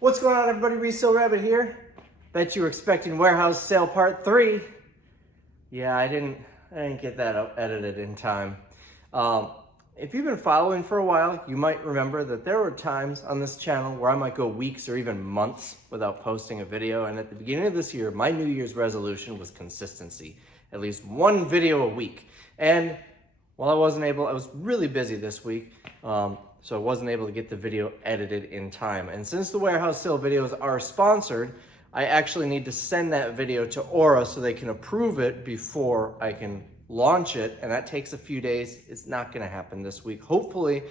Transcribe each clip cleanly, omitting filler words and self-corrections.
What's going on, everybody? Resale Rabbit here. Bet you were expecting warehouse sale part 3. Yeah, I didn't get that edited in time. If you've been following for a while, you might remember that there were times on this channel where I might go weeks or even months without posting a video. And at the beginning of this year, my New Year's resolution was consistency. At least one video a week. And while I was really busy this week. So I wasn't able to get the video edited in time. And since the warehouse sale videos are sponsored, I actually need to send that video to Aura so they can approve it before I can launch it. And that takes a few days. It's not gonna happen this week. Hopefully,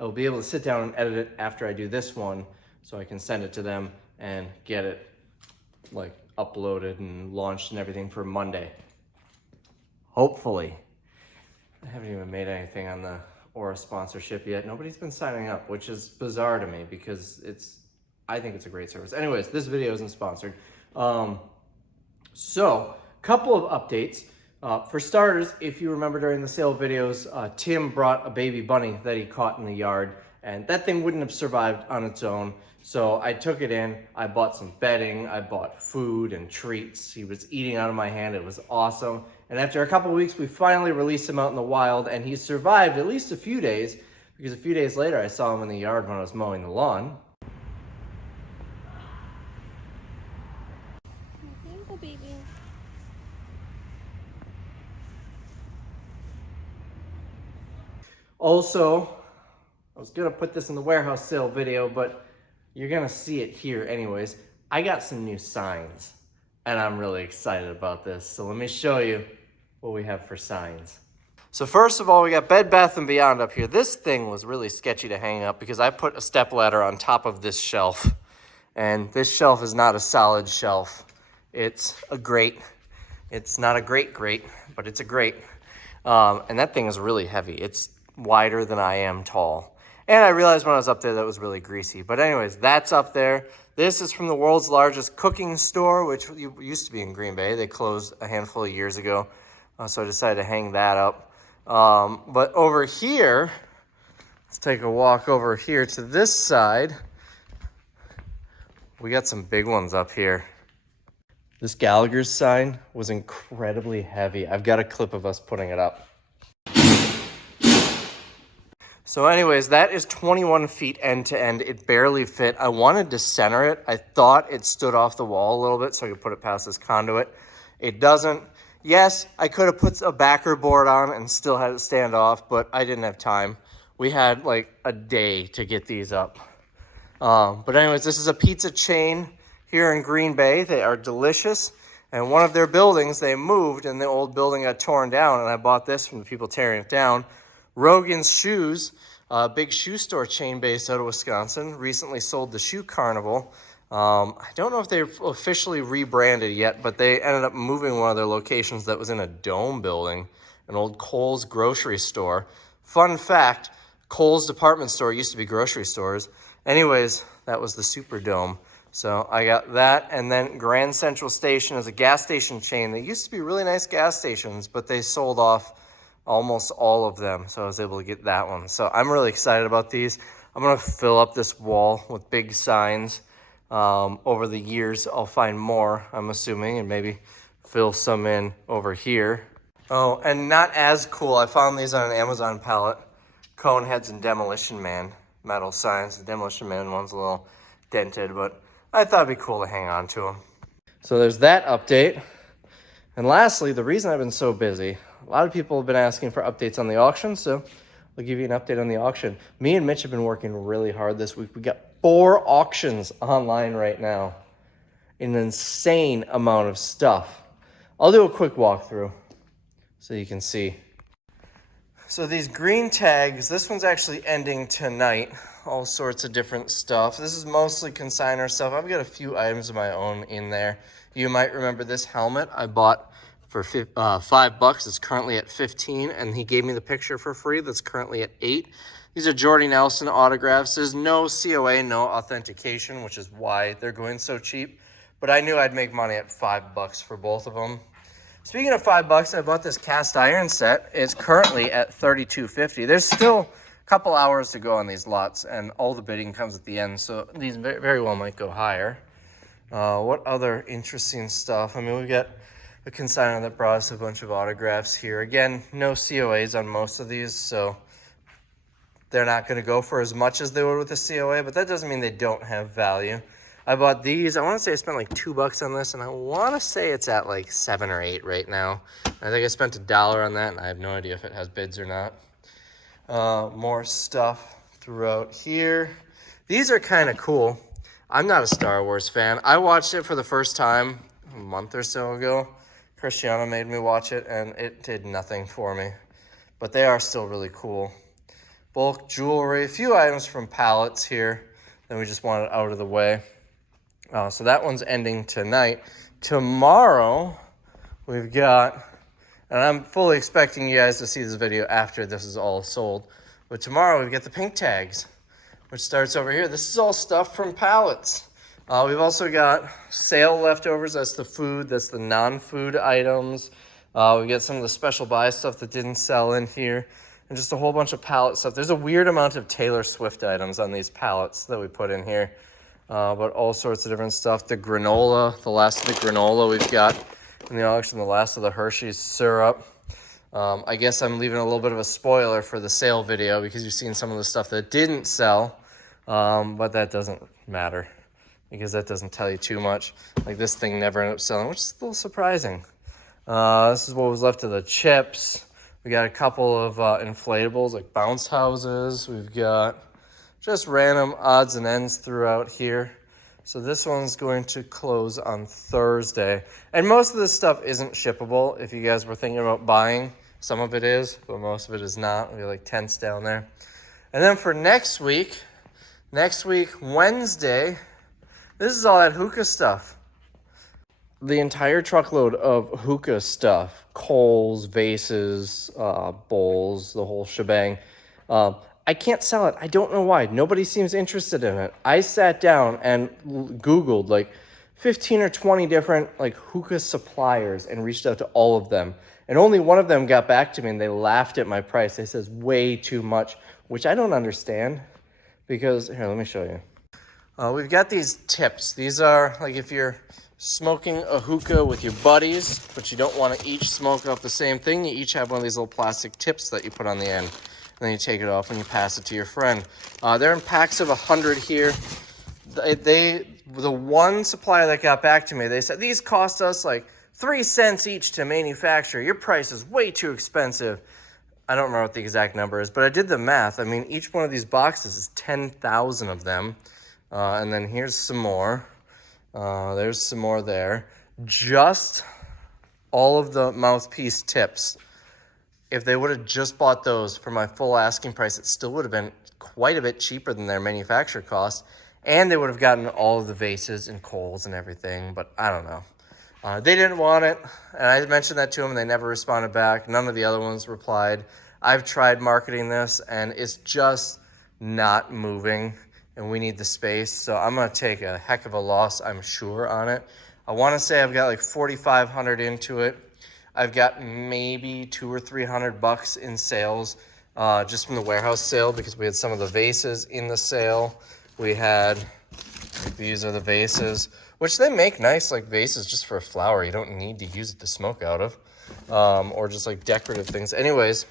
I'll be able to sit down and edit it after I do this one so I can send it to them and get it like uploaded and launched and everything for Monday. Hopefully. I haven't even made anything on the Aura sponsorship yet. Nobody's been signing up, which is bizarre to me because I think it's a great service. Anyways, this video isn't sponsored. So, couple of updates. For starters, if you remember during the sale videos, Tim brought a baby bunny that he caught in the yard, and that thing wouldn't have survived on its own. So I took it in, I bought some bedding, I bought food and treats. He was eating out of my hand, it was awesome. And after a couple of weeks, we finally released him out in the wild, and he survived at least a few days, because a few days later, I saw him in the yard when I was mowing the lawn. Baby. Also, I was gonna put this in the warehouse sale video, but you're gonna see it here anyways. I got some new signs, and I'm really excited about this. So let me show you what we have for signs. So first of all, we got Bed Bath & Beyond up here. This thing was really sketchy to hang up because I put a stepladder on top of this shelf, and this shelf is not a solid shelf. It's a grate. It's not a great grate, but it's a grate. And that thing is really heavy. It's wider than I am tall. And I realized when I was up there that it was really greasy. But anyways, that's up there. This is from the world's largest cooking store, which used to be in Green Bay. They closed a handful of years ago. So I decided to hang that up. But over here, let's take a walk over here to this side. We got some big ones up here. This Gallagher's sign was incredibly heavy. I've got a clip of us putting it up. So anyways, that is 21 feet end to end. It barely fit. I wanted to center it. I thought it stood off the wall a little bit so I could put it past this conduit. It doesn't. Yes, I could have put a backer board on and still had it stand off, but I didn't have time. We had like a day to get these up. But anyways, this is a pizza chain here in Green Bay. They are delicious. And one of their buildings, they moved and the old building got torn down, and I bought this from the people tearing it down. Rogan's Shoes, a big shoe store chain based out of Wisconsin, recently sold the Shoe Carnival. I don't know if they've officially rebranded yet, but they ended up moving one of their locations that was in a dome building, an old Kohl's grocery store. Fun fact, Kohl's department store used to be grocery stores. Anyways, that was the Superdome. So I got that, and then Grand Central Station is a gas station chain. They used to be really nice gas stations, but they sold off almost all of them, so I was able to get that one. So I'm really excited about these. I'm gonna fill up this wall with big signs. Over the years, I'll find more, I'm assuming, and maybe fill some in over here. Oh, and not as cool, I found these on an Amazon pallet. Coneheads and Demolition Man metal signs. The Demolition Man one's a little dented, but I thought it'd be cool to hang on to them. So there's that update. And lastly, the reason I've been so busy, a lot of people have been asking for updates on the auction, so I'll give you an update on the auction. Me and Mitch have been working really hard this week. We got 4 auctions online right now. An insane amount of stuff. I'll do a quick walkthrough so you can see. So these green tags, this one's actually ending tonight. All sorts of different stuff. This is mostly consignor stuff. I've got a few items of my own in there. You might remember this helmet I bought for $5. It's currently at 15, and he gave me the picture for free. That's currently at 8. These are Jordy Nelson autographs. There's no COA, no authentication, which is why they're going so cheap. But I knew I'd make money at $5 for both of them. Speaking of $5, I bought this cast iron set. It's currently at $32.50. There's still couple hours to go on these lots, and all the bidding comes at the end, so these very well might go higher. What other interesting stuff? I mean, we've got a consignor that brought us a bunch of autographs here. Again, no COAs on most of these, so they're not going to go for as much as they would with a COA, but that doesn't mean they don't have value. I bought these. I want to say I spent like $2 on this, and I want to say it's at like 7 or 8 right now. I think I spent $1 on that, and I have no idea if it has bids or not. More stuff throughout here. These are kind of cool. I'm not a Star Wars fan. I watched it for the first time a month or so ago. Cristiano made me watch it, and it did nothing for me. But they are still really cool. Bulk jewelry, a few items from pallets here. Then we just want it out of the way. So that one's ending tonight. Tomorrow, we've got, and I'm fully expecting you guys to see this video after this is all sold, but tomorrow we've got the pink tags, which starts over here. This is all stuff from pallets. We've also got sale leftovers. That's the food, that's the non-food items. We got some of the special buy stuff that didn't sell in here, and just a whole bunch of pallet stuff. There's a weird amount of Taylor Swift items on these pallets that we put in here. But all sorts of different stuff. The granola, the last of the granola we've got in the auction, the last of the Hershey's syrup. I guess I'm leaving a little bit of a spoiler for the sale video because you've seen some of the stuff that didn't sell, but that doesn't matter because that doesn't tell you too much. Like this thing never ended up selling, which is a little surprising. This is what was left of the chips. We got a couple of inflatables like bounce houses. We've got just random odds and ends throughout here. So this one's going to close on Thursday. And most of this stuff isn't shippable. If you guys were thinking about buying, some of it is, but most of it is not. We have like tents down there. And then for next week, Wednesday, this is all that hookah stuff. The entire truckload of hookah stuff, coals, vases, bowls, the whole shebang. I can't sell it. I don't know why. Nobody seems interested in it. I sat down and Googled like 15 or 20 different like hookah suppliers and reached out to all of them. And only one of them got back to me and they laughed at my price. They says way too much, which I don't understand because, here, let me show you. We've got these tips. These are like if you're smoking a hookah with your buddies, but you don't want to each smoke off the same thing, you each have one of these little plastic tips that you put on the end. And then you take it off and you pass it to your friend. They're in packs of 100 here. The one supplier that got back to me, they said, these cost us like 3 cents each to manufacture. Your price is way too expensive. I don't remember what the exact number is, but I did the math. I mean, each one of these boxes is 10,000 of them. And then here's some more. There's some more there. Just all of the mouthpiece tips. If they would have just bought those for my full asking price, it still would have been quite a bit cheaper than their manufacturer cost. And they would have gotten all of the vases and coals and everything, but I don't know. They didn't want it, and I mentioned that to them, and they never responded back. None of the other ones replied. I've tried marketing this, and it's just not moving, and we need the space. So I'm going to take a heck of a loss, I'm sure, on it. I want to say I've got like $4,500 into it. I've got maybe $200 or $300 in sales just from the warehouse sale because we had some of the vases in the sale. We had, these are the vases, which they make nice like vases just for a flower. You don't need to use it to smoke out of or just like decorative things. Anyways,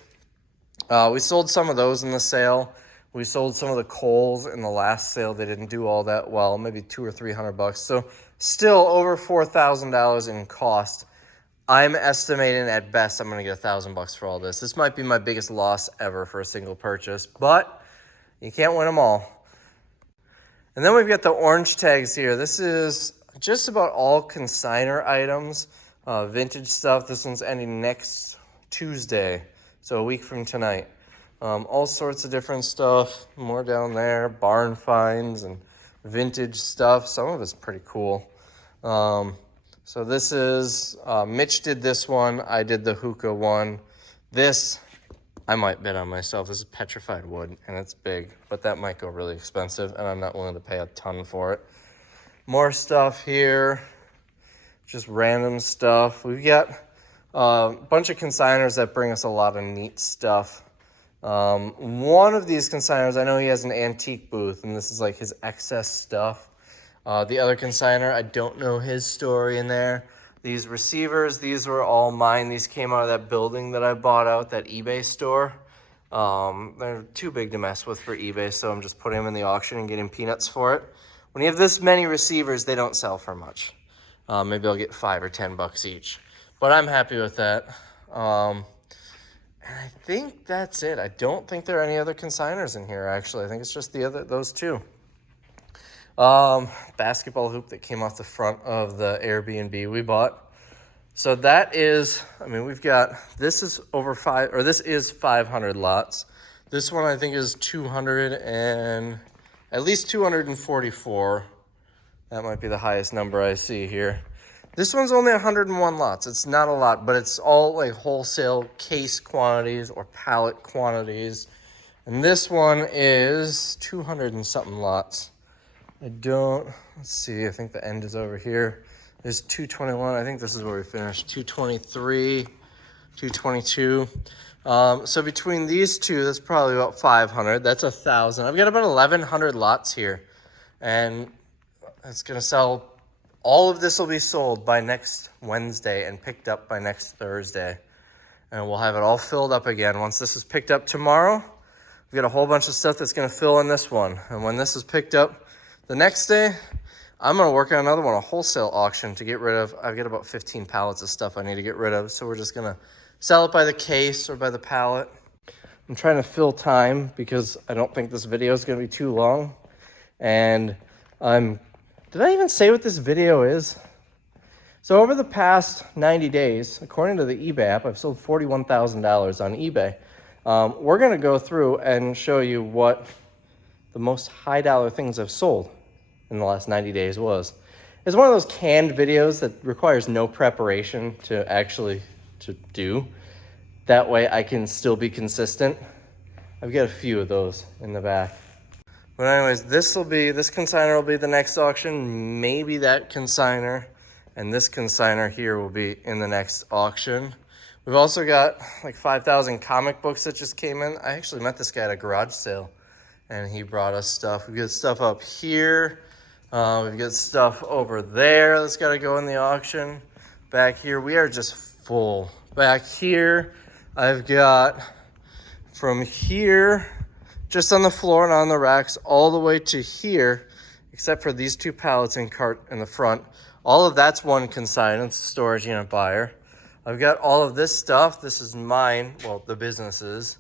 we sold some of those in the sale. We sold some of the coals in the last sale. They didn't do all that well, maybe $200 or $300. So still over $4,000 in cost. I'm estimating at best I'm going to get $1,000 for all this. This might be my biggest loss ever for a single purchase, but you can't win them all. And then we've got the orange tags here. This is just about all consignor items, vintage stuff. This one's ending next Tuesday, so a week from tonight. All sorts of different stuff, more down there, barn finds and vintage stuff. Some of it's pretty cool. So this is, Mitch did this one, I did the hookah one. This, I might bet on myself, this is petrified wood, and it's big, but that might go really expensive, and I'm not willing to pay a ton for it. More stuff here, just random stuff. We've got a bunch of consigners that bring us a lot of neat stuff. One of these consigners, I know he has an antique booth, and this is like his excess stuff. The other consigner, I don't know his story in there. These receivers, these were all mine. These came out of that building that I bought out, that eBay store. They're too big to mess with for eBay, so I'm just putting them in the auction and getting peanuts for it. When you have this many receivers, they don't sell for much. Maybe I'll get $5 or $10 each, but I'm happy with that. And I think that's it. I don't think there are any other consigners in here, actually. I think it's just those two. Basketball hoop that came off the front of the Airbnb we bought. So that is, I mean, this is 500 lots. This one I think is 200 and at least 244. That might be the highest number I see here. This one's only 101 lots. It's not a lot, but it's all like wholesale case quantities or pallet quantities. And this one is 200 and something lots. Let's see, I think the end is over here. There's 221, I think this is where we finished. 223, 222. So between these two, that's probably about 500. That's 1,000. I've got about 1,100 lots here. And it's gonna sell, all of this will be sold by next Wednesday and picked up by next Thursday. And we'll have it all filled up again. Once this is picked up tomorrow, we've got a whole bunch of stuff that's gonna fill in this one. And when this is picked up the next day, I'm gonna work on another one, a wholesale auction to get rid of. I've got about 15 pallets of stuff I need to get rid of. So we're just gonna sell it by the case or by the pallet. I'm trying to fill time because I don't think this video is gonna be too long. And did I even say what this video is? So over the past 90 days, according to the eBay app, I've sold $41,000 on eBay. We're gonna go through and show you what the most high dollar things I've sold in the last 90 days was. It's one of those canned videos that requires no preparation to do. That way I can still be consistent. I've got a few of those in the back. But anyways, this consigner will be the next auction. Maybe that consigner and this consigner here will be in the next auction. We've also got like 5,000 comic books that just came in. I actually met this guy at a garage sale and he brought us stuff. We've got stuff up here. We've got stuff over there that's got to go in the auction. Back here, we are just full. Back here, I've got from here, just on the floor and on the racks, all the way to here, except for these two pallets and cart in the front. All of that's one consignment, it's a storage unit buyer. I've got all of this stuff. This is mine, well, the business's.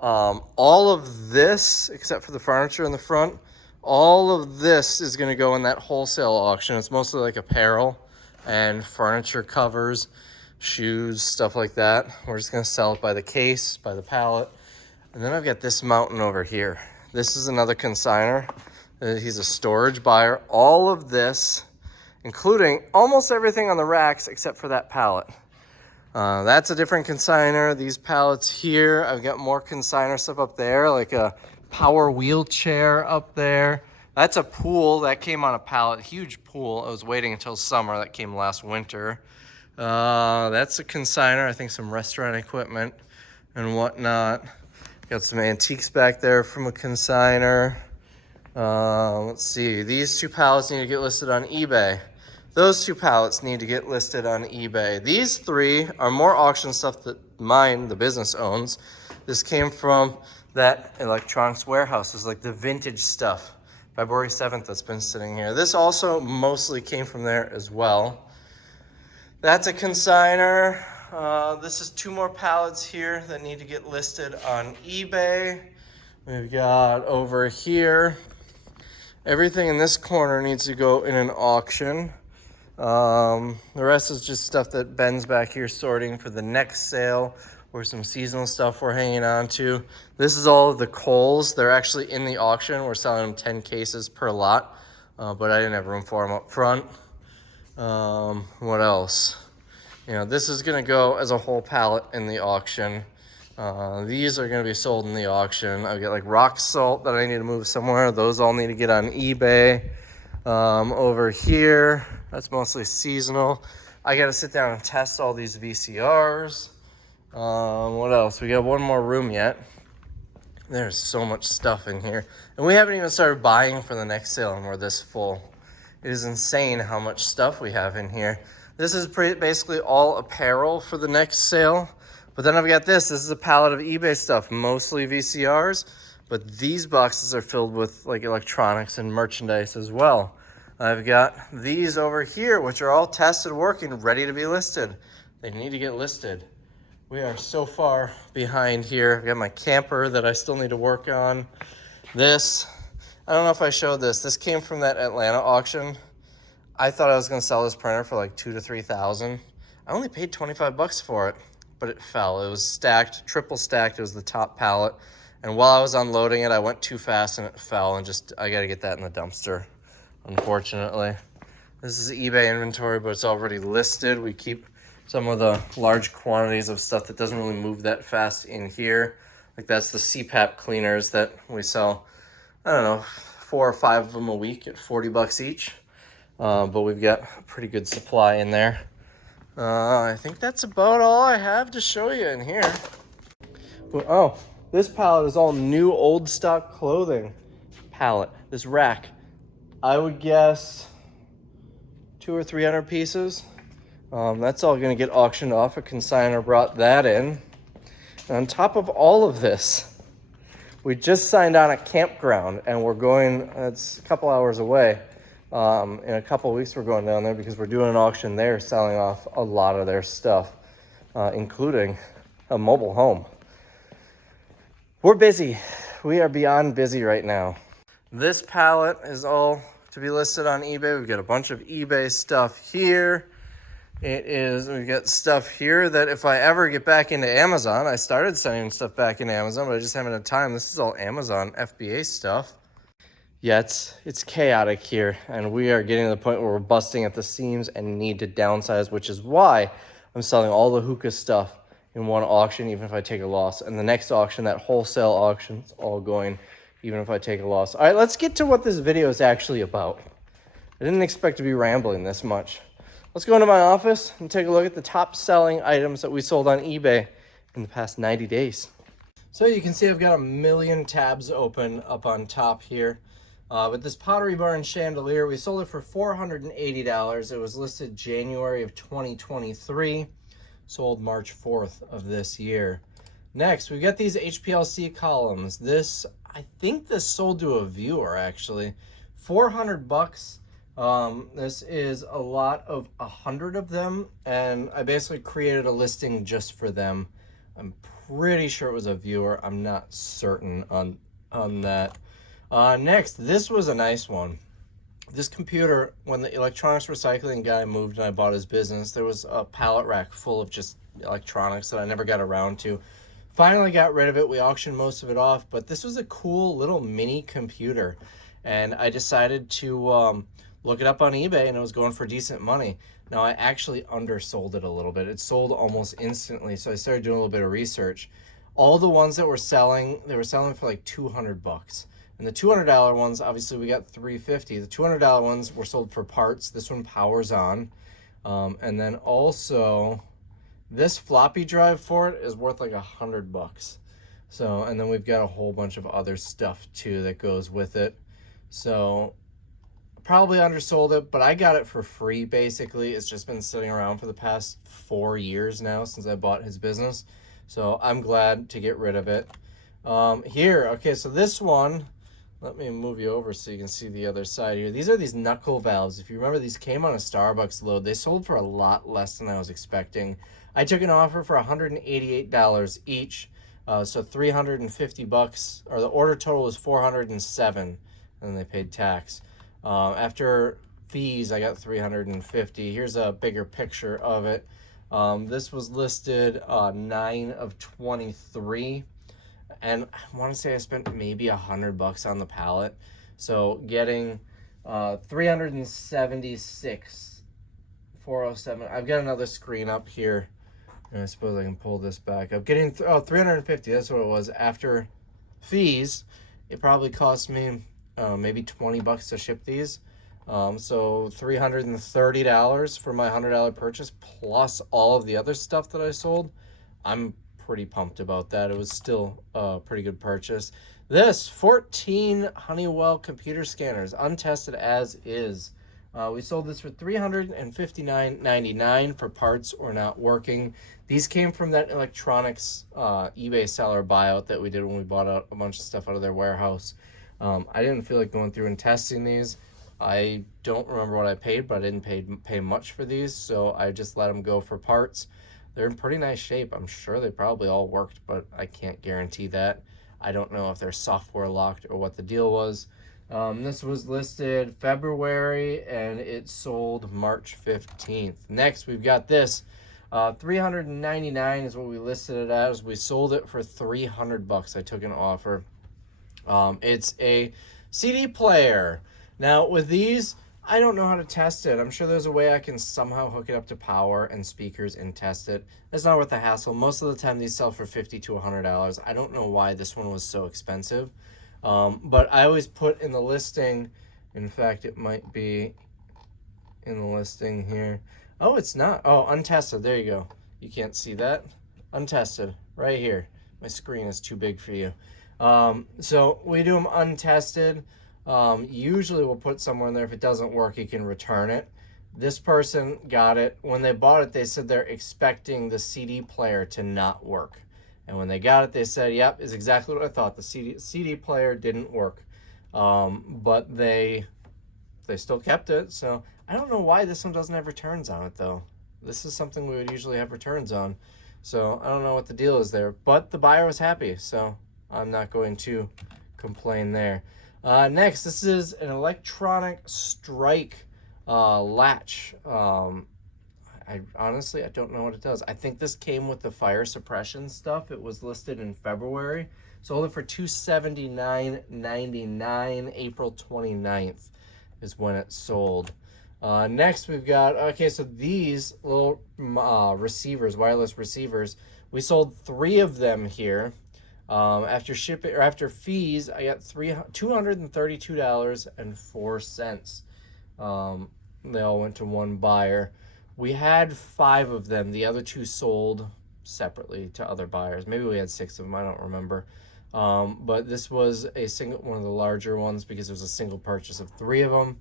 All of this, except for the furniture in the front, all of this is going to go in that wholesale auction. It's mostly like apparel and furniture covers, shoes, stuff like that. We're just going to sell it by the case, by the pallet. And then I've got this mountain over here. This is another consigner. He's a storage buyer. All of this, including almost everything on the racks except for that pallet. That's a different consigner. These pallets here, I've got more consigner stuff up there, like a power wheelchair up there. That's a pool that came on a pallet, huge pool. I was waiting until summer. That came last winter. That's a consigner. I think some restaurant equipment and whatnot. Got some antiques back there from a consigner. Let's see. These two pallets need to get listed on eBay. Those two pallets need to get listed on eBay. These three are more auction stuff that mine, the business, owns. This came from that electronics warehouse. This is like the vintage stuff. February 7th that's been sitting here. This also mostly came from there as well. That's a consigner. This is two more pallets here that need to get listed on eBay. We've got over here, everything in this corner needs to go in an auction. The rest is just stuff that Ben's back here sorting for the next sale, or some seasonal stuff we're hanging on to. This is all of the coals. They're actually in the auction. We're selling them 10 cases per lot, but I didn't have room for them up front. What else? You know, this is gonna go as a whole pallet in the auction. These are gonna be sold in the auction. I've got like rock salt that I need to move somewhere. Those all need to get on eBay. Over here, that's mostly seasonal. I gotta sit down and test all these VCRs. What else? We got one more room yet. There's so much stuff in here. And we haven't even started buying for the next sale and we're this full. It is insane how much stuff we have in here. This is basically all apparel for the next sale. But then I've got this. This is a pallet of eBay stuff, mostly VCRs. But these boxes are filled with like electronics and merchandise as well. I've got these over here, which are all tested, working, ready to be listed. They need to get listed. We are so far behind here. I've got my camper that I still need to work on. This, I don't know if I showed this. This came from that Atlanta auction. I thought I was gonna sell this printer for like $2,000 to $3,000. I only paid 25 bucks for it, but it fell. It was stacked, triple stacked. It was the top pallet. And while I was unloading it, I went too fast and it fell, and I gotta get that in the dumpster, unfortunately. This is eBay inventory, but it's already listed. We keep some of the large quantities of stuff that doesn't really move that fast in here. Like that's the CPAP cleaners that we sell, I don't know, 4 or 5 of them a week at 40 bucks each. But we've got a pretty good supply in there. I think that's about all I have to show you in here. Oh, this pallet is all new old stock clothing pallet. This rack, I would guess 200 or 300 pieces. That's all gonna get auctioned off. A consignor brought that in. And on top of all of this, we just signed on a campground and we're going, it's a couple hours away. In a couple of weeks we're going down there because we're doing an auction there, selling off a lot of their stuff, including a mobile home. We're busy. We are beyond busy right now. This pallet is all to be listed on eBay. We've got a bunch of eBay stuff here. We've got stuff here that if I ever get back into Amazon, I started sending stuff back into Amazon, but I just haven't had time. This is all Amazon FBA stuff. Yeah, it's chaotic here, and we are getting to the point where we're busting at the seams and need to downsize, which is why I'm selling all the hookah stuff in one auction, even if I take a loss. And the next auction, that wholesale auction, it's all going, even if I take a loss. All right, let's get to what this video is actually about. I didn't expect to be rambling this much. Let's go into my office and take a look at the top selling items that we sold on eBay in the past 90 days. So you can see I've got a million tabs open up on top here. With this Pottery Barn chandelier, we sold it for $480. It was listed January of 2023, sold March 4th of this year. Next, we've got these HPLC columns. I think this sold to a viewer actually. 400 bucks. This is a lot of 100 of them, and I basically created a listing just for them. I'm pretty sure it was a viewer. I'm not certain on that. Next, this was a nice one. This computer, when the electronics recycling guy moved and I bought his business, there was a pallet rack full of just electronics that I never got around to. Finally got rid of it. We auctioned most of it off, but this was a cool little mini computer, and I decided to look it up on eBay, and it was going for decent money. Now, I actually undersold it a little bit. It sold almost instantly, so I started doing a little bit of research. All the ones that were selling, they were selling for like 200 bucks. And the $200 ones, obviously we got $350. The $200 ones were sold for parts. This one powers on. And then also, this floppy drive for it is worth like 100 bucks. So, and then we've got a whole bunch of other stuff too that goes with it. So, probably undersold it, but I got it for free basically. It's just been sitting around for the past 4 years now since I bought his business. So I'm glad to get rid of it. Okay, so this one, let me move you over so you can see the other side here. These are these knuckle valves. If you remember, these came on a Starbucks load. They sold for a lot less than I was expecting. I took an offer for $188 each, so 350 bucks, or the order total was 407, and they paid tax. After fees, I got 350. Here's a bigger picture of it. This was listed 9 of 23. And I want to say I spent maybe 100 bucks on the pallet. So getting 376, 407. I've got another screen up here. And I suppose I can pull this back up. Getting 350, that's what it was. After fees, it probably cost me maybe 20 bucks to ship these. So $330 for my $100 purchase plus all of the other stuff that I sold. I'm pretty pumped about that. It was still a pretty good purchase. This 14 Honeywell computer scanners, untested as is. We sold this for $359.99 for parts or not working. These came from that electronics eBay seller buyout that we did when we bought out a bunch of stuff out of their warehouse. I didn't feel like going through and testing these. I don't remember what I paid, but I didn't pay much for these, so I just let them go for parts. They're in pretty nice shape. I'm sure they probably all worked, but I can't guarantee that. I don't know if they're software locked or what the deal was. This was listed February and it sold March 15th. Next, we've got this. $399 is what we listed it as. We sold it for $300. I took an offer. It's a CD player. Now, with these, I don't know how to test it. I'm sure there's a way I can somehow hook it up to power and speakers and test it. It's not worth the hassle. Most of the time, these sell for $50 to $100. I don't know why this one was so expensive. But I always put in the listing, in fact, it might be in the listing here. Oh, it's not. Oh, untested. There you go. You can't see that. Untested, right here. My screen is too big for you. So we do them untested. Usually we'll put somewhere in there. If it doesn't work, you can return it. This person got it. When they bought it, they said they're expecting the CD player to not work. And when they got it, they said, yep, it's exactly what I thought. The CD player didn't work. But they still kept it. So I don't know why this one doesn't have returns on it, though. This is something we would usually have returns on. So I don't know what the deal is there. But the buyer was happy, so I'm not going to complain there. Next, this is an electronic strike latch. I honestly don't know what it does. I think this came with the fire suppression stuff. It was listed in February. Sold it for $279.99. April 29th is when it sold. Next, we've got, okay, so these little receivers, wireless receivers, we sold 3 of them here. After shipping or after fees, I got $232.04. They all went to one buyer. We had 5 of them. The other 2 sold separately to other buyers. Maybe we had 6 of them. I don't remember. But this was one of the larger ones because it was a single purchase of 3 of them.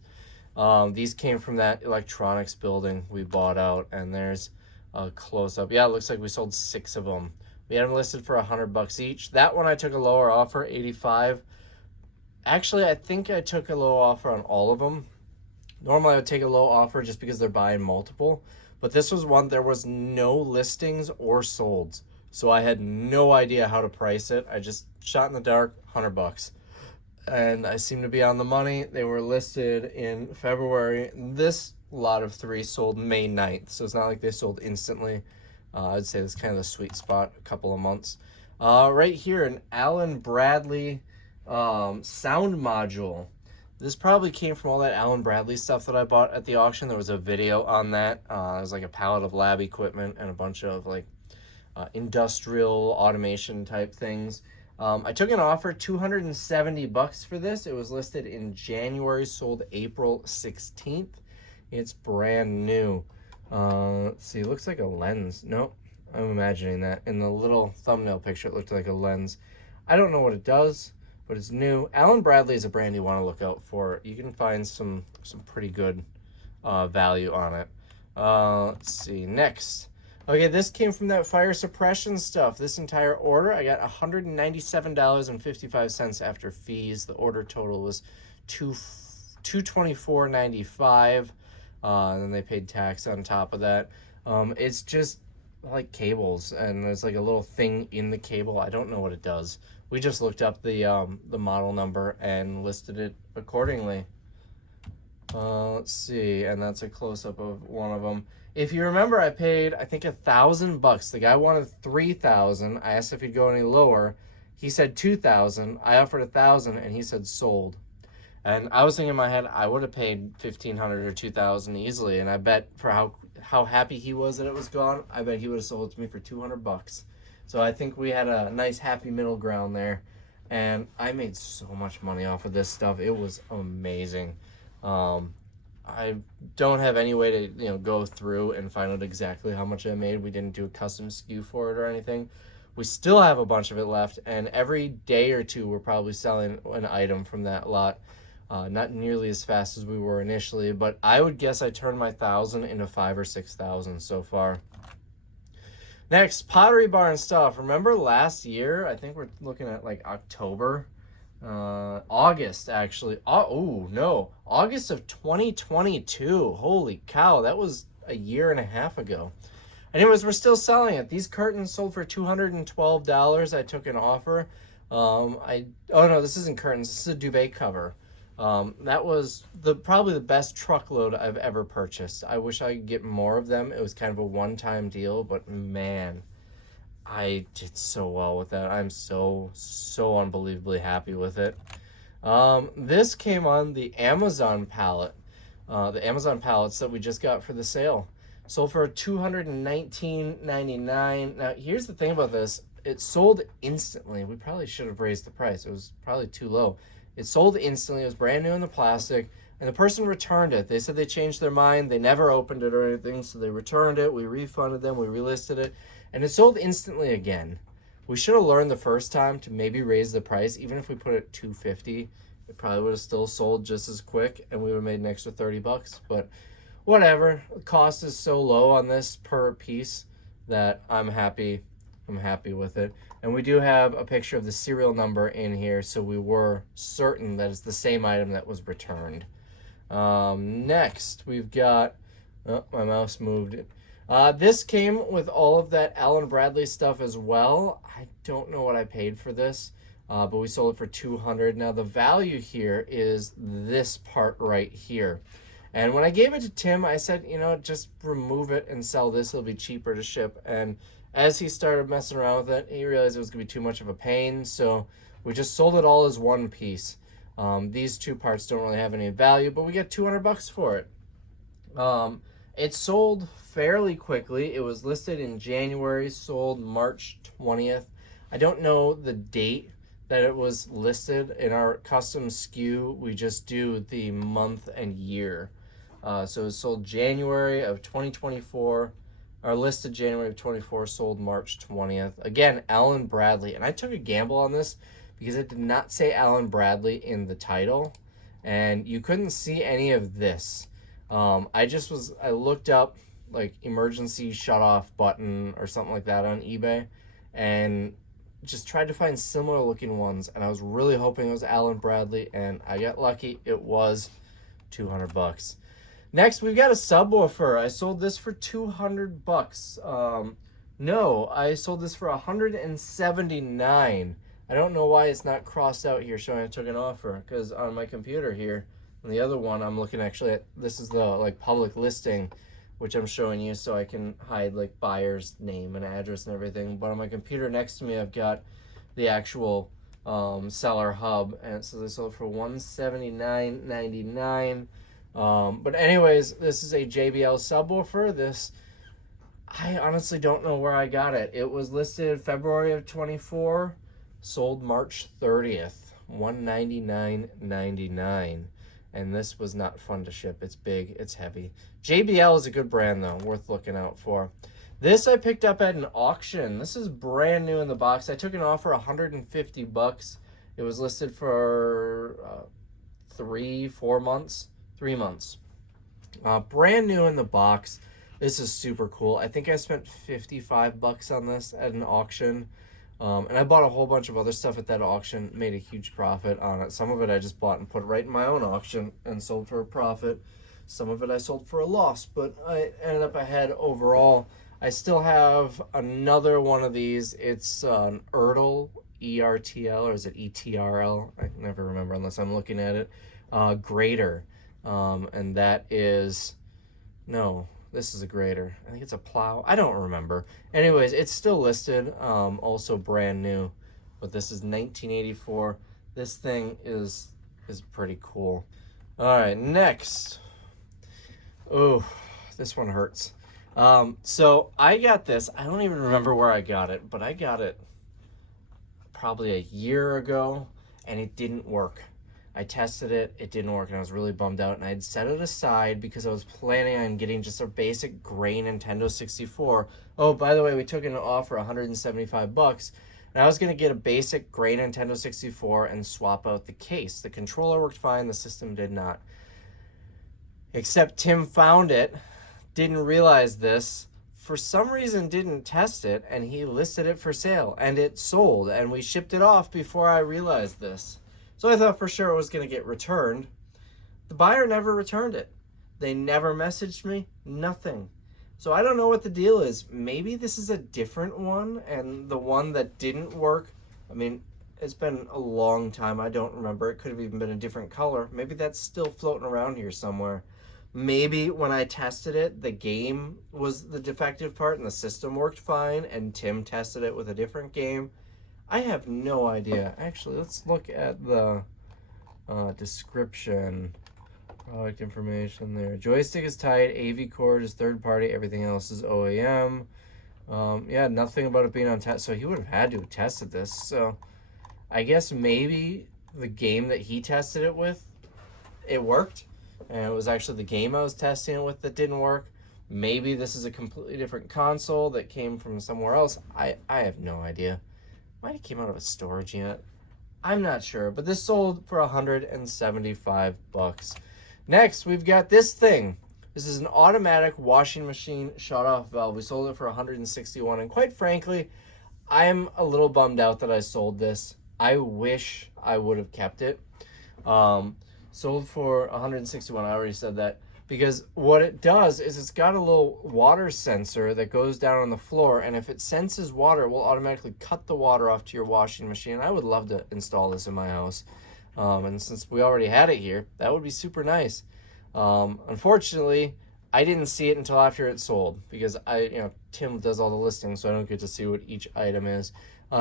These came from that electronics building we bought out, and there's a close-up. Yeah, it looks like we sold 6 of them. We had them listed for $100 each. That one I took a lower offer, $85. Actually, I think I took a low offer on all of them. Normally, I would take a low offer just because they're buying multiple. But this was one, there was no listings or solds. So I had no idea how to price it. I just shot in the dark, $100. And I seem to be on the money. They were listed in February. This lot of 3 sold May 9th. So it's not like they sold instantly. I'd say that's kind of the sweet spot, a couple of months. Right here, an Allen Bradley sound module. This probably came from all that Allen Bradley stuff that I bought at the auction. There was a video on that. It was like a pallet of lab equipment and a bunch of like industrial automation type things. I took an offer, $270 for this. It was listed in January, sold April 16th. It's brand new. Let's see, it looks like a lens. Nope, I'm imagining that. In the little thumbnail picture, it looked like a lens. I don't know what it does, but it's new. Allen Bradley is a brand you want to look out for. You can find some pretty good value on it. Let's see, next. Okay, this came from that fire suppression stuff. This entire order, I got $197.55 after fees. The order total was $224.95. And then they paid tax on top of that. It's just like cables, and there's like a little thing in the cable. I don't know what it does. We just looked up the model number and listed it accordingly. Let's see, and that's a close-up of one of them. If you remember, I paid, I think, $1,000. The guy wanted $3,000. I asked if he'd go any lower. He said $2,000. I offered $1,000, and he said sold. And I was thinking in my head, I would have paid $1,500 or $2,000 easily. And I bet for how happy he was that it was gone, I bet he would have sold it to me for $200. So I think we had a nice happy middle ground there. And I made so much money off of this stuff. It was amazing. I don't have any way to go through and find out exactly how much I made. We didn't do a custom SKU for it or anything. We still have a bunch of it left, and every day or two we're probably selling an item from that lot. Not nearly as fast as we were initially, but I would guess I turned my 1,000 into 5,000 or 6,000 so far. Next, Pottery Barn stuff. Remember last year? I think we're looking at like October, August actually. Oh no, August of 2022. Holy cow, that was a year and a half ago. Anyways, we're still selling it. These curtains sold for $212. I took an offer. Oh no, this isn't curtains. This is a duvet cover. That was probably the best truckload I've ever purchased. I wish I could get more of them. It was kind of a one-time deal, but man, I did so well with that. I'm so unbelievably happy with it. This came on the Amazon pallet. The Amazon pallets that we just got for the sale. Sold for $219.99. Now, here's the thing about this. It sold instantly. We probably should have raised the price. It was probably too low. It sold instantly. It was brand new in the plastic, and the person returned it. They said they changed their mind. They never opened it or anything, so they returned it. We refunded them. We relisted it, and it sold instantly again. We should have learned the first time to maybe raise the price. Even if we put it at $250, it probably would have still sold just as quick, and we would have made an extra $30. But whatever. The cost is so low on this per piece that I'm happy. I'm happy with it. And we do have a picture of the serial number in here, so we were certain that it's the same item that was returned. Next, we've got... Oh, my mouse moved it. This came with all of that Allen Bradley stuff as well. I don't know what I paid for this, but we sold it for $200. Now, the value here is this part right here. And when I gave it to Tim, I said, you know, just remove it and sell this. It'll be cheaper to ship. And as he started messing around with it, he realized it was going to be too much of a pain. So we just sold it all as one piece. These two parts don't really have any value, but we get $200 for it. It sold fairly quickly. It was listed in January, sold March 20th. I don't know the date that it was listed. In our custom SKU, we just do the month and year. So it was sold January of 2024. Our listed January of 24, sold March 20th. Again, Allen Bradley. And I took a gamble on this because it did not say Allen Bradley in the title. And you couldn't see any of this. I looked up like emergency shut off button or something like that on eBay. And just tried to find similar looking ones. And I was really hoping it was Allen Bradley. And I got lucky. It was $200. Next, we've got a subwoofer. I sold this for $200. No, I sold this for $179. I don't know why it's not crossed out here showing I took an offer, because on my computer here, on the other one, I'm looking actually at, this is the like public listing, which I'm showing you so I can hide like buyer's name and address and everything. But on my computer next to me, I've got the actual seller hub, and so they sold for $179.99. But anyways, this is a JBL subwoofer. This, I honestly don't know where I got it. It was listed February of 24, sold March 30th, $199.99. And this was not fun to ship. It's big, it's heavy. JBL is a good brand though, worth looking out for. This I picked up at an auction. This is brand new in the box. I took an offer, $150. It was listed for 3 months. Brand new in the box. This is super cool. I think I spent $55 on this at an auction. And I bought a whole bunch of other stuff at that auction, made a huge profit on it. Some of it I just bought and put right in my own auction and sold for a profit. Some of it I sold for a loss, but I ended up ahead overall. I still have another one of these. It's an Ertl, E-R-T-L, or is it E-T-R-L? I can never remember unless I'm looking at it. Grater. And that is, no, this is a grater. I think it's a plow. I don't remember. Anyways, it's still listed, also brand new, but this is 1984. This thing is pretty cool. All right, next. Oh, this one hurts. So I got this. I don't even remember where I got it, but I got it probably a year ago, and it didn't work. I tested it, it didn't work, and I was really bummed out, and I had set it aside because I was planning on getting just a basic gray Nintendo 64. Oh, by the way, we took an offer, 175 bucks, and I was going to get a basic gray Nintendo 64 and swap out the case. The controller worked fine, the system did not. Except Tim found it, didn't realize this, for some reason didn't test it, and he listed it for sale, and it sold, and we shipped it off before I realized this. So I thought for sure it was going to get returned. The buyer never returned it. They never messaged me, nothing. So I don't know what the deal is. Maybe this is a different one, and the one that didn't work, I mean, it's been a long time. I don't remember. It could have even been a different color. Maybe that's still floating around here somewhere. Maybe when I tested it, the game was the defective part and the system worked fine, and Tim tested it with a different game. I have no idea. Actually, let's look at the description. Product information there. Joystick is tight. AV cord is third party. Everything else is OEM. Yeah, nothing about it being on test. So he would have had to have tested this. So I guess maybe the game that he tested it with, it worked. And it was actually the game I was testing it with that didn't work. Maybe this is a completely different console that came from somewhere else. I have no idea. Might have came out of a storage unit. I'm not sure, but this sold for 175 bucks. Next, we've got this thing. This is an automatic washing machine shut-off valve. We sold it for 161, and quite frankly, I'm a little bummed out that I sold this. I wish I would have kept it. Sold for 161. I already said that. Because what it does is it's got a little water sensor that goes down on the floor, and if it senses water, it will automatically cut the water off to your washing machine. I would love to install this in my house. And since we already had it here, that would be super nice. Unfortunately, I didn't see it until after it sold because Tim does all the listings, so I don't get to see what each item is.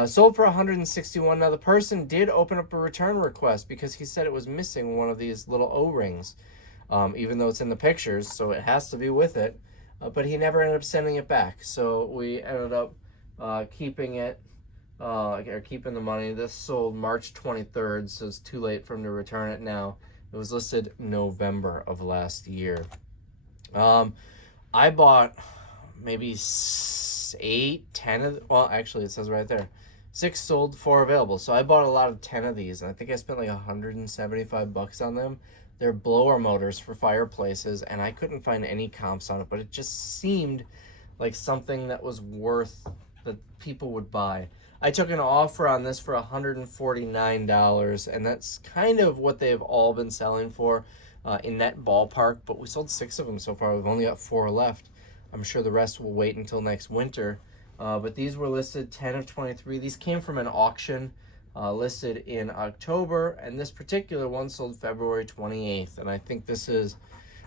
Sold for 161. Now, the person did open up a return request because he said it was missing one of these little O-rings. Even though it's in the pictures, so it has to be with it. But he never ended up sending it back. So we ended up keeping it, or keeping the money. This sold March 23rd, so it's too late for him to return it now. It was listed November of last year. I bought maybe 8, 10 of, well, actually it says right there. 6 sold, 4 available. So I bought a lot of 10 of these, and I think I spent like 175 bucks on them. They're blower motors for fireplaces, and I couldn't find any comps on it, but it just seemed like something that was worth that people would buy. I took an offer on this for $149, and that's kind of what they've all been selling for in that ballpark, but we sold 6 of them so far. We've only got 4 left. I'm sure the rest will wait until next winter, but these were listed 10 of 23. These came from an auction. Listed in October, and this particular one sold February 28th. And I think this is,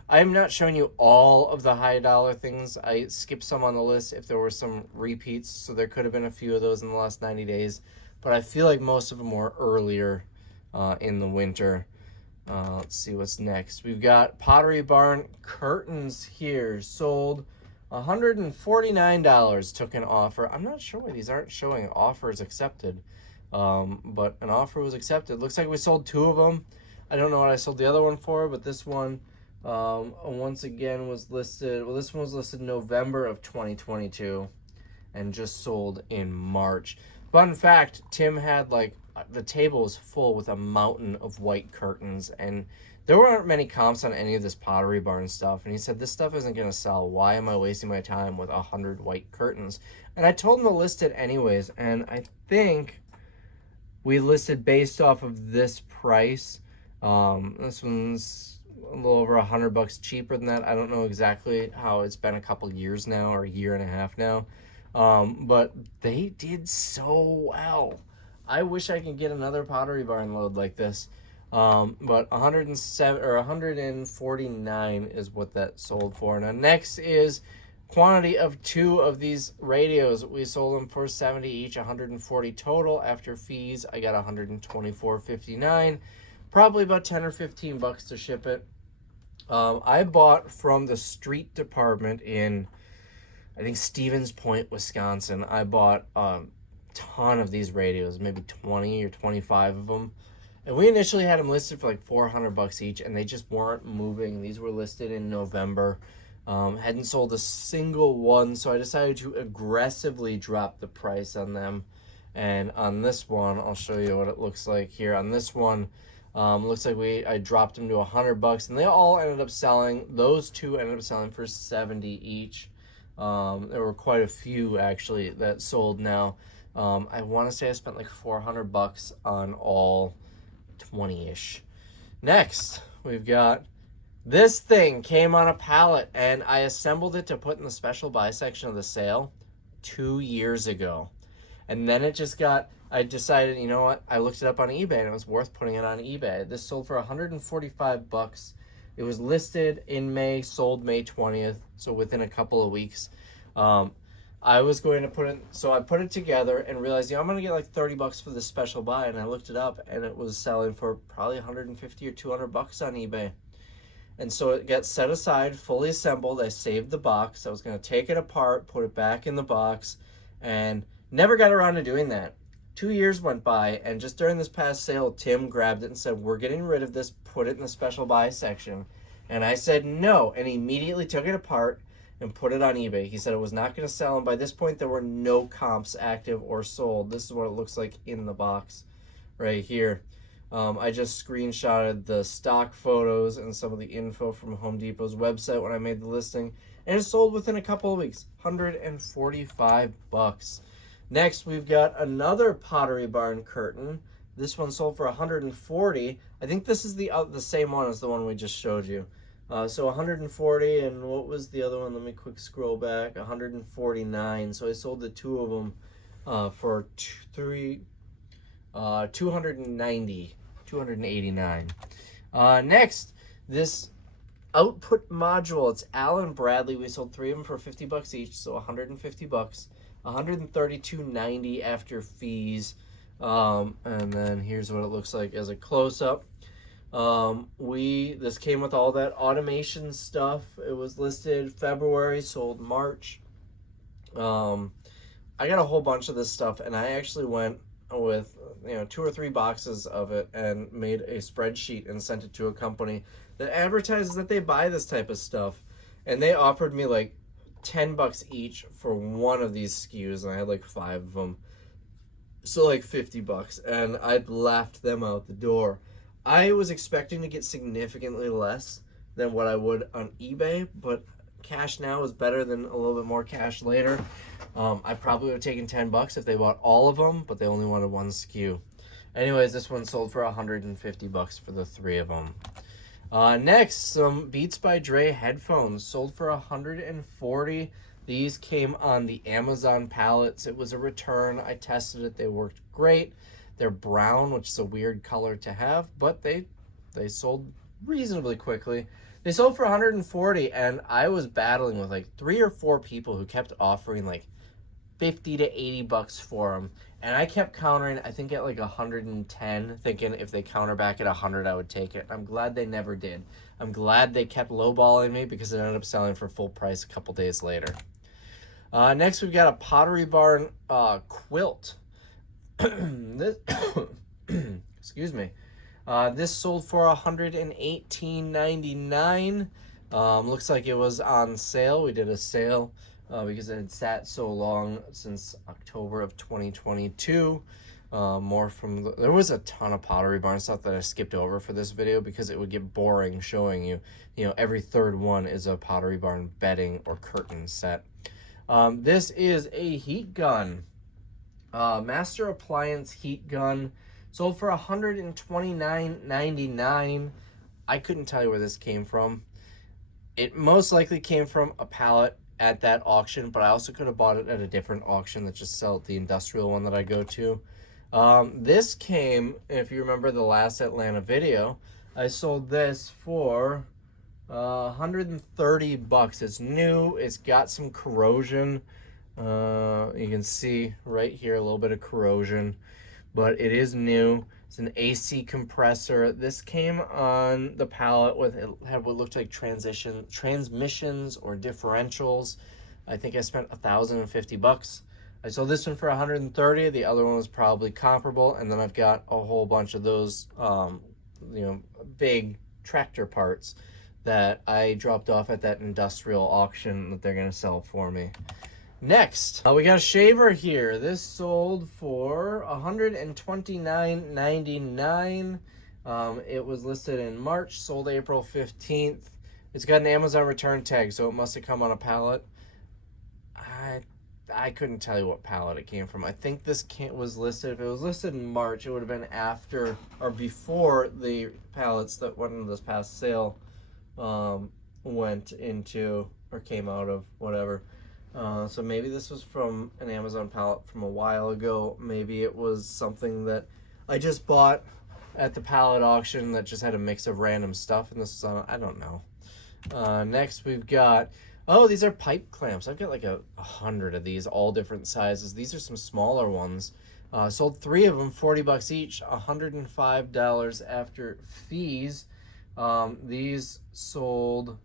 I'm not showing you all of the high dollar things. I skipped some on the list if there were some repeats, so there could have been a few of those in the last 90 days, but I feel like most of them were earlier in the winter. Let's see what's next. We've got Pottery Barn curtains here, sold $149. Took an offer. I'm not sure why these aren't showing offers accepted. But an offer was accepted. Looks like we sold 2 of them. I don't know what I sold the other one for, but this one, once again was listed. Well, this one was listed November of 2022 and just sold in March. Fun fact, Tim had the table was full with a mountain of white curtains, and there weren't many comps on any of this Pottery Barn stuff. And he said, this stuff isn't going to sell. Why am I wasting my time with 100 white curtains? And I told him to list it anyways. And I think we listed based off of this price. This one's a little over $100 cheaper than that. I don't know exactly how it's been a couple years now, or a year and a half now. But they did so well. I wish I could get another Pottery Barn load like this. But 107 or 149 is what that sold for. Now next is quantity of 2 of these radios. We sold them for 70 each, 140 total. After fees, I got 124.59. Probably about 10 or 15 bucks to ship it. I bought from the street department in, I think, Stevens Point, Wisconsin. I bought a ton of these radios, maybe 20 or 25 of them. And we initially had them listed for like 400 bucks each, and they just weren't moving. These were listed in November. Hadn't sold a single one, so I decided to aggressively drop the price on them. And on this one, I'll show you what it looks like here. On this one, looks like I dropped them to 100 bucks, and they all ended up selling. Those two ended up selling for 70 each. There were quite a few actually that sold now. I want to say I spent like 400 bucks on all 20-ish. Next, we've got this thing came on a pallet, and I assembled it to put in the special buy section of the sale 2 years ago. And then it just got, I decided, you know what? I looked it up on eBay, and it was worth putting it on eBay. This sold for 145 bucks. It was listed in May, sold May 20th, so within a couple of weeks. I was going to put it, so I put it together and realized, I'm going to get like 30 bucks for this special buy, and I looked it up, and it was selling for probably 150 or 200 bucks on eBay. And so it gets set aside, fully assembled. I saved the box. I was going to take it apart, put it back in the box, and never got around to doing that. 2 years went by, and just during this past sale, Tim grabbed it and said, we're getting rid of this, put it in the special buy section. And I said no, and he immediately took it apart and put it on eBay. He said it was not going to sell, and by this point, there were no comps active or sold. This is what it looks like in the box right here. I just screenshotted the stock photos and some of the info from Home Depot's website when I made the listing, and it sold within a couple of weeks, 145 bucks. Next, we've got another Pottery Barn curtain. This one sold for 140. I think this is the same one as the one we just showed you. So 140, and what was the other one? Let me quick scroll back. 149. So I sold the two of them for 289. Next, this output module. It's Allen Bradley. We sold 3 of them for 50 bucks each, so 150 bucks. 132.90 after fees. And then here's what it looks like as a close-up. This came with all that automation stuff. It was listed February, sold March. I got a whole bunch of this stuff, and I actually went with 2 or 3 boxes of it and made a spreadsheet and sent it to a company that advertises that they buy this type of stuff, and they offered me like 10 bucks each for one of these SKUs, and I had like 5 of them, so like 50 bucks, and I laughed them out the door. I was expecting to get significantly less than what I would on eBay, but cash now is better than a little bit more cash later. I probably would have taken 10 bucks if they bought all of them, but they only wanted one SKU. Anyways, this one sold for 150 bucks for the 3 of them. Next, some Beats by Dre headphones sold for 140. These came on the Amazon pallets. It was a return. I tested it. They worked great. They're brown, which is a weird color to have, but they sold reasonably quickly. They sold for 140, and I was battling with like 3 or 4 people who kept offering like 50 to 80 bucks for them, and I kept countering, I think at like 110, thinking if they counter back at 100 I would take it. I'm glad they never did. I'm glad they kept lowballing me, because it ended up selling for full price a couple days later. Next, we've got a Pottery Barn quilt. This excuse me. This sold for $118.99. Looks like it was on sale. We did a sale because it had sat so long since October of 2022. There was a ton of Pottery Barn stuff that I skipped over for this video because it would get boring showing you. Every third one is a Pottery Barn bedding or curtain set. This is a heat gun. Master Appliance heat gun. Sold for $129.99. I couldn't tell you where this came from. It most likely came from a pallet at that auction, but I also could have bought it at a different auction that just sold the industrial one that I go to. This came, if you remember the last Atlanta video, I sold this for 130 bucks. It's new. It's got some corrosion. You can see right here a little bit of corrosion, but it is new. It's an AC compressor. This came on the pallet with, it had what looked like transmissions or differentials. I think I spent 1,050 bucks. I sold this one for 130. The other one was probably comparable. And then I've got a whole bunch of those, big tractor parts that I dropped off at that industrial auction that they're going to sell for me. Next, we got a shaver here. This sold for $129.99. It was listed in March, sold April 15th. It's got an Amazon return tag, so it must have come on a pallet. I couldn't tell you what pallet it came from. I think this was listed, if it was listed in March, it would have been after or before the pallets that went into this past sale went into or came out of, whatever. So maybe this was from an Amazon pallet from a while ago. Maybe it was something that I just bought at the pallet auction that just had a mix of random stuff, and this is on, I don't know. Next we've got, oh, these are pipe clamps. I've got like 100 of these, all different sizes. These are some smaller ones. Sold 3 of them, 40 bucks each, $105 after fees. These sold,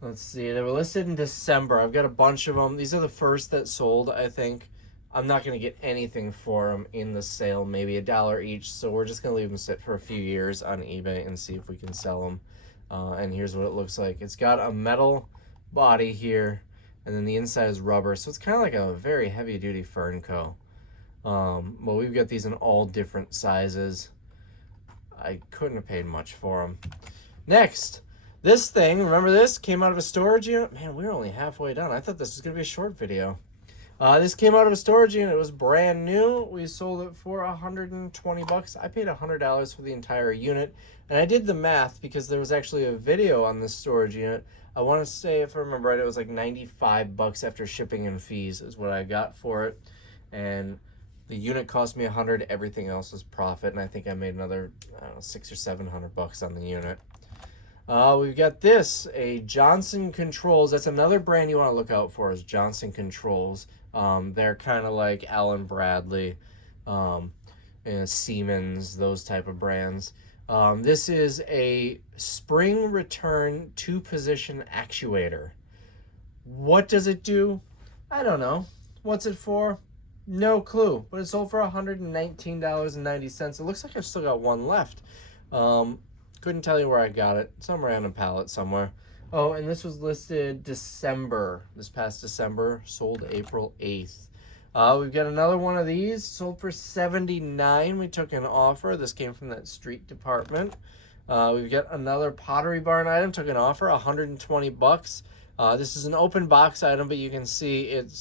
let's see, they were listed in December. I've got a bunch of them. These are the first that sold, I think. I'm not going to get anything for them in the sale, maybe $1 each. So we're just going to leave them sit for a few years on eBay and see if we can sell them. And here's what it looks like. It's got a metal body here, and then the inside is rubber. So it's kind of like a very heavy duty Fernco. Well, we've got these in all different sizes. I couldn't have paid much for them. Next, this thing, remember this? Came out of a storage unit. Man, we're only halfway done. I thought this was going to be a short video. This came out of a storage unit. It was brand new. We sold it for 120 bucks. I paid $100 for the entire unit. And I did the math because there was actually a video on this storage unit. I want to say, if I remember right, it was like 95 bucks after shipping and fees is what I got for it. And the unit cost me 100. Everything else was profit. And I think I made another, I don't know, 600 or 700 bucks on the unit. We've got this, a Johnson Controls. That's another brand you want to look out for, is Johnson Controls. They're kind of like Allen Bradley, Siemens, those type of brands. This is a spring return 2-position actuator. What does it do? I don't know. What's it for? No clue. But it sold for $119.90. It looks like I've still got one left. Couldn't tell you where I got it. Some random pallet somewhere. Oh, and this was listed December. This past December. Sold April 8th. We've got another one of these. Sold for $79. We took an offer. This came from that street department. We've got another Pottery Barn item. Took an offer, 120 bucks. This is an open box item, but you can see it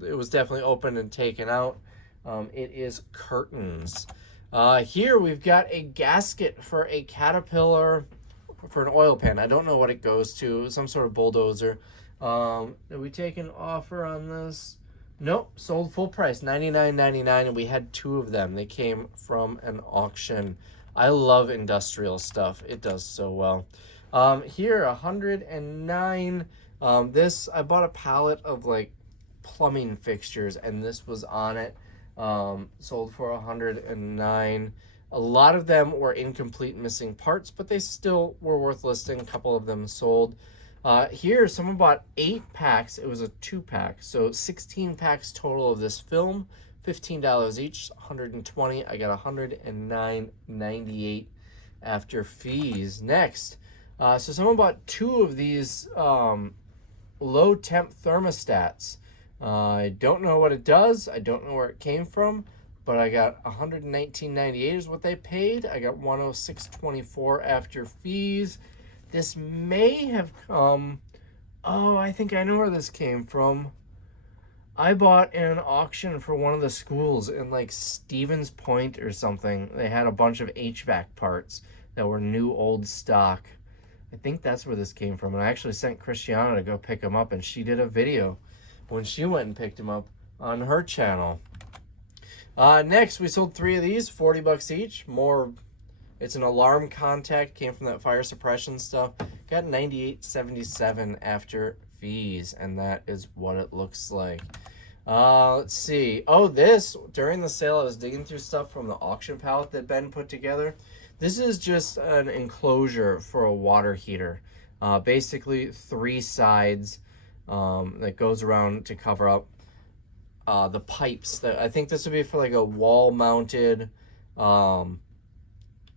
was definitely opened and taken out. It is curtains. Here we've got a gasket for a Caterpillar for an oil pan. I don't know what it goes to, some sort of bulldozer. Did we take an offer on this? Nope, sold full price, $99.99, and we had 2 of them. They came from an auction. I love industrial stuff. It does so well. Here, 109. This, I bought a pallet of like plumbing fixtures, and this was on it. Sold for 109. A lot of them were incomplete, missing parts, but they still were worth listing. A couple of them sold. Here, someone bought 8 packs. It was a 2-pack, so 16 packs total of this film, $15 each, 120. I got $109.98 after fees. Next, so someone bought 2 of these low temp thermostats. I don't know what it does. I don't know where it came from, but I got $119.98 is what they paid. I got $106.24 after fees. This may have come, oh, I think I know where this came from. I bought in an auction for one of the schools in like Stevens Point or something. They had a bunch of HVAC parts that were new old stock. I think that's where this came from. And I actually sent Christiana to go pick them up, and she did a video when she went and picked them up on her channel. Next, we sold 3 of these, 40 bucks each. More, it's an alarm contact, came from that fire suppression stuff. Got $98.77 after fees, and that is what it looks like. Let's see. Oh, this, during the sale, I was digging through stuff from the auction pallet that Ben put together. This is just an enclosure for a water heater. Basically 3 sides that goes around to cover up. the pipes. I think this would be for like a wall-mounted,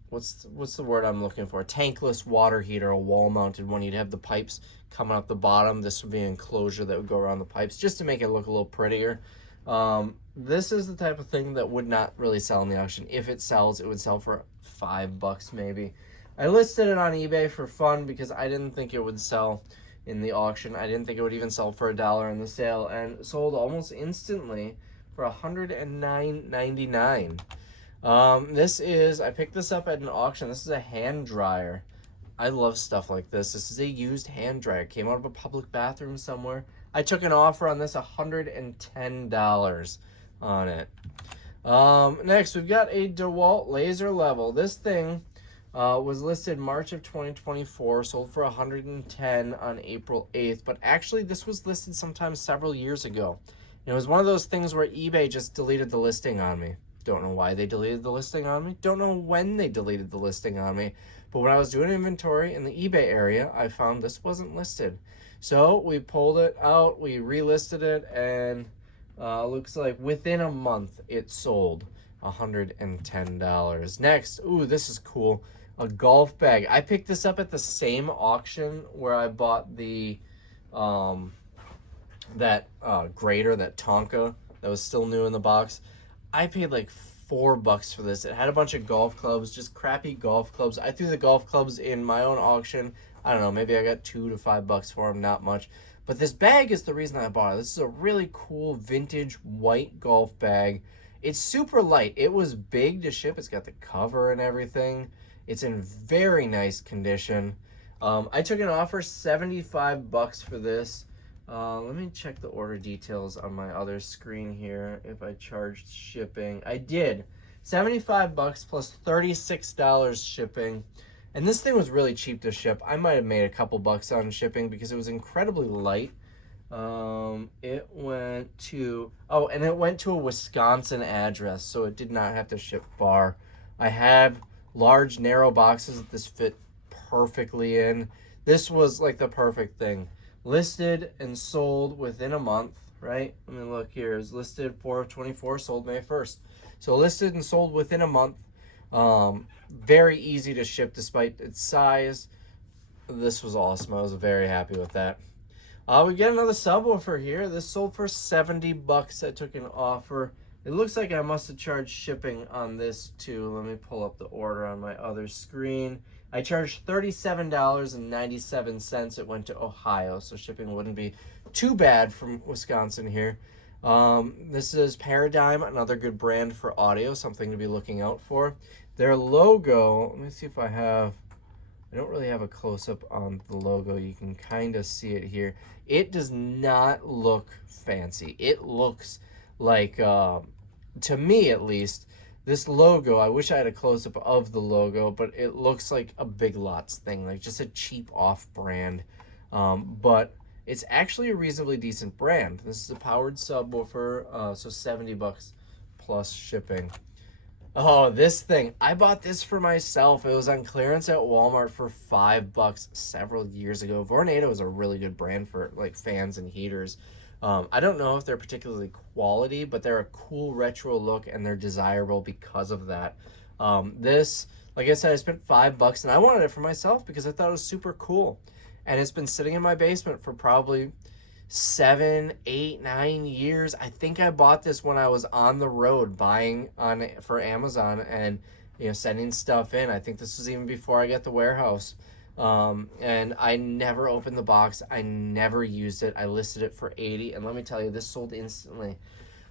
what's the word I'm looking for? A tankless water heater, a wall-mounted one. You'd have the pipes coming up the bottom. This would be an enclosure that would go around the pipes just to make it look a little prettier. This is the type of thing that would not really sell in the auction. If it sells, it would sell for $5 maybe. I listed it on eBay for fun because I didn't think it would sell in the auction. I didn't think it would even sell for $1 in the sale, and sold almost instantly for $109.99. I picked this up at an auction. This is a hand dryer. I love stuff like this. This is a used hand dryer. It came out of a public bathroom somewhere. I took an offer on this, $110 on it. Next, we've got a DeWalt laser level. This thing was listed March of 2024, sold for $110 on April 8th, but actually this was listed sometime several years ago. And it was one of those things where eBay just deleted the listing on me. Don't know why they deleted the listing on me. Don't know when they deleted the listing on me. But when I was doing inventory in the eBay area, I found this wasn't listed. So we pulled it out, we relisted it, and looks like within a month it sold $110. Next, ooh, this is cool. A golf bag. I picked this up at the same auction where I bought the grater, that Tonka that was still new in the box. I paid like $4 for this. It had a bunch of golf clubs, just crappy golf clubs. I threw the golf clubs in my own auction. I don't know, maybe I got $2 to $5 for them, not much. But this bag is the reason I bought it. This is a really cool vintage white golf bag. It's super light. It was big to ship. It's got the cover and everything. It's in very nice condition. I took an offer, $75 for this. Let me check the order details on my other screen here. If I charged shipping, I did. $75 plus $36 shipping. And this thing was really cheap to ship. I might have made a couple bucks on shipping because it was incredibly light. It went to a Wisconsin address, so it did not have to ship far. I had large, narrow boxes that this fit perfectly in. This was like the perfect thing. Listed and sold within a month, right? Let me look here. It's listed 4/24, sold May 1st. So listed and sold within a month. Very easy to ship despite its size. This was awesome. I was very happy with that. We get another subwoofer here. This sold for $70. I took an offer. It looks like I must have charged shipping on this too. Let me pull up the order on my other screen. I charged $37.97. It went to Ohio, so shipping wouldn't be too bad from Wisconsin here. This is Paradigm, another good brand for audio, something to be looking out for. Their logo, let me see if I don't really have a close-up on the logo. You can kind of see it here. It does not look fancy. It looks like, to me at least, this logo, I wish I had a close-up of the logo, but it looks like a Big Lots thing, like just a cheap off-brand. But it's actually a reasonably decent brand. This is a powered subwoofer, so $70 plus shipping. Oh, this thing. I bought this for myself. It was on clearance at Walmart for $5 several years ago. Vornado is a really good brand for like fans and heaters. I don't know if they're particularly quality, but they're a cool retro look and they're desirable because of that. This, like I said, I spent $5 and I wanted it for myself because I thought it was super cool. And it's been sitting in my basement for probably 7, 8, 9 years. I think I bought this when I was on the road buying for Amazon and sending stuff in. I think this was even before I got the warehouse. And I never opened the box. I never used it. I listed it for $80, and let me tell you, this sold instantly.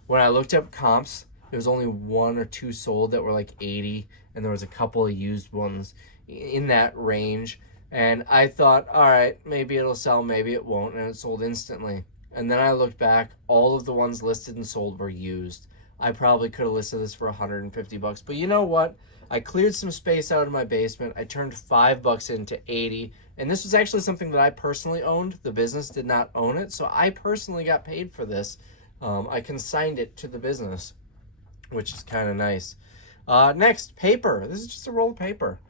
When I looked up comps, there was only 1 or 2 sold that were like $80, and there was a couple of used ones in that range. And I thought, all right, maybe it'll sell, maybe it won't, and it sold instantly. And then I looked back, all of the ones listed and sold were used. I probably could have listed this for $150, but you know what? I cleared some space out of my basement. I turned $5 into $80, and this was actually something that I personally owned. The business did not own it, so I personally got paid for this. I consigned it to the business, which is kind of nice. Next, paper. This is just a roll of paper.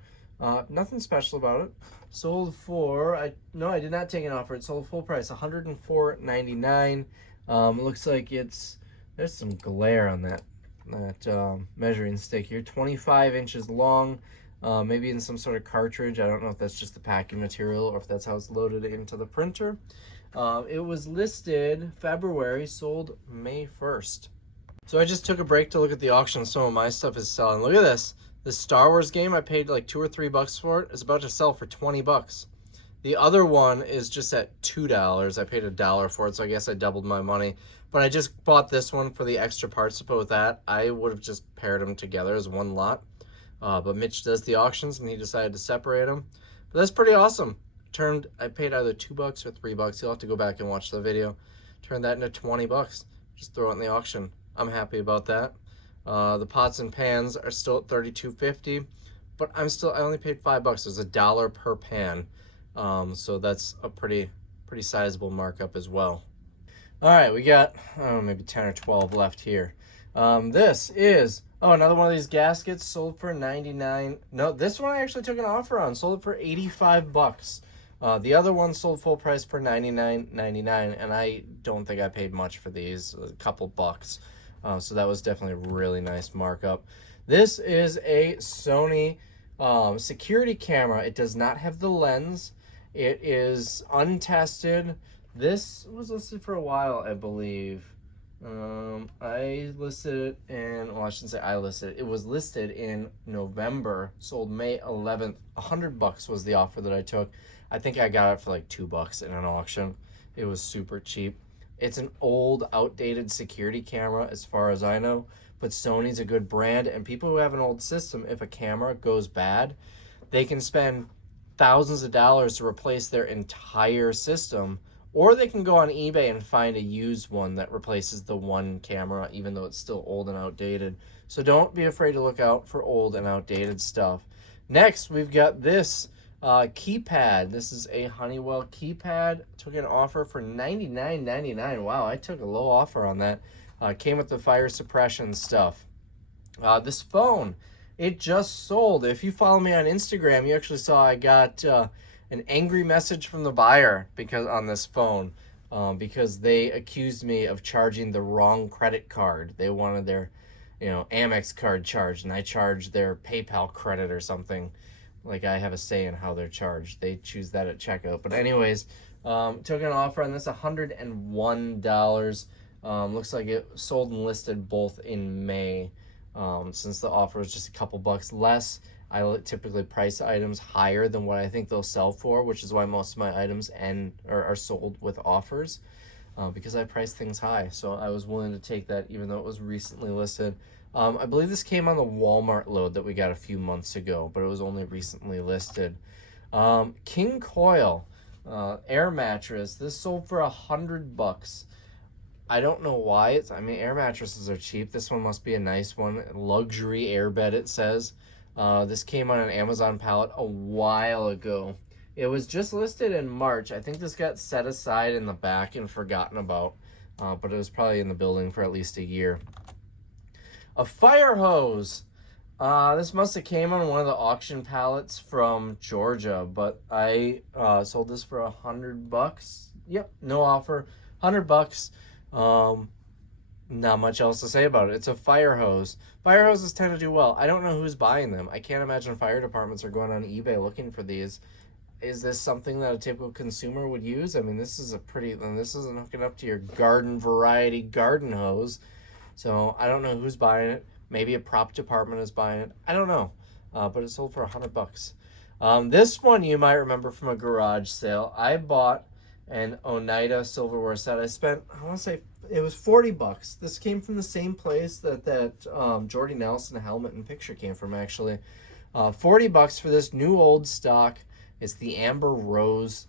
Nothing special about it. Sold for, I did not take an offer. It sold full price, $104.99. It looks like it's There's some glare on that measuring stick here. 25 inches long, maybe in some sort of cartridge. I don't know if that's just the packing material or if that's how it's loaded into the printer. It was listed February, sold May 1st. So I just took a break to look at the auction. Some of my stuff is selling. Look at this. This Star Wars game, I paid like $2 or $3 for it. It's about to sell for 20 bucks. The other one is just at $2. I paid $1 for it, so I guess I doubled my money. But I just bought this one for the extra parts to put with that. I would have just paired them together as one lot. But Mitch does the auctions, and he decided to separate them. But that's pretty awesome. I paid either $2 or $3. You'll have to go back and watch the video. Turned that into 20 bucks. Just throw it in the auction. I'm happy about that. The pots and pans are still at $32.50, but I only paid $5. There's $1 per pan. So that's a pretty sizable markup as well. All right, we got maybe 10 or 12 left here. This is another one of these gaskets, sold for 99. No, this one I actually took an offer on, sold it for 85 bucks. The other one sold full price for $99.99, and I don't think I paid much for these, a couple bucks. So that was definitely a really nice markup. This is a Sony security camera. It does not have the lens. It is untested. This was listed for a while, I believe. I listed it in, well, I shouldn't say I listed it. It was listed in November, sold May 11th. $100 was the offer that I took. I think I got it for like $2 in an auction. It was super cheap. It's an old, outdated security camera as far as I know, but Sony's a good brand, and people who have an old system, if a camera goes bad, they can spend thousands of dollars to replace their entire system, or they can go on eBay and find a used one that replaces the one camera, even though it's still old and outdated. So don't be afraid to look out for old and outdated stuff. Next, we've got this keypad. This is a Honeywell keypad. Took an offer for $99.99. Wow, I took a low offer on that. Came with the fire suppression stuff. This phone, it just sold. If you follow me on Instagram, you actually saw I got an angry message from the buyer on this phone because they accused me of charging the wrong credit card. They wanted their Amex card charged, and I charged their PayPal credit or something. Like, I have a say in how they're charged. They choose that at checkout. But anyways, took an offer on this, $101. Looks like it sold and listed both in May. Since the offer was just a couple bucks less, I typically price items higher than what I think they'll sell for, which is why most of my items are sold with offers, because I price things high. So I was willing to take that even though it was recently listed. I believe this came on the Walmart load that we got a few months ago, but it was only recently listed. King Coil air mattress. This sold for $100. I don't know why. Air mattresses are cheap. This one must be a nice one. Luxury airbed, it says. This came on an Amazon pallet a while ago. It was just listed in March. I think this got set aside in the back and forgotten about, but it was probably in the building for at least a year. A fire hose. This must have came on one of the auction pallets from Georgia, but I sold this for $100. Yep, no offer. $100. Not much else to say about it. It's a fire hose. Fire hoses tend to do well. I don't know who's buying them. I can't imagine fire departments are going on eBay looking for these. Is this something that a typical consumer would use? This isn't hooking up to your garden variety garden hose. So I don't know who's buying it. Maybe a prop department is buying it. I don't know. But it sold for $100. This one you might remember from a garage sale. I bought an Oneida silverware set. I want to say it was $40. This came from the same place that Jordy Nelson helmet and picture came from, actually. $40 for this new old stock. It's the amber rose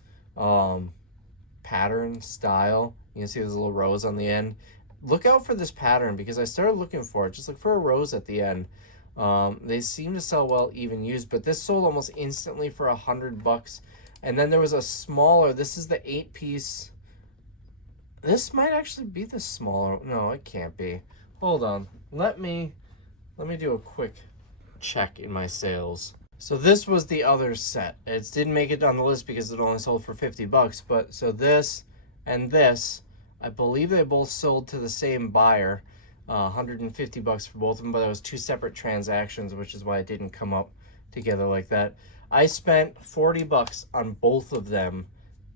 pattern style. You can see there's a little rose on the end. Look out for this pattern because I started looking for it. Just look for a rose at the end. They seem to sell well even used, but this sold almost instantly for $100. And then there was a smaller. This is the 8-piece. This might actually be the smaller. No, it can't be. Hold on. Let me do a quick check in my sales. So this was the other set. It didn't make it on the list because it only sold for $50. But so this and this, I believe they both sold to the same buyer. $150 for both of them, but that was 2 separate transactions, which is why it didn't come up together like that. I spent $40 on both of them.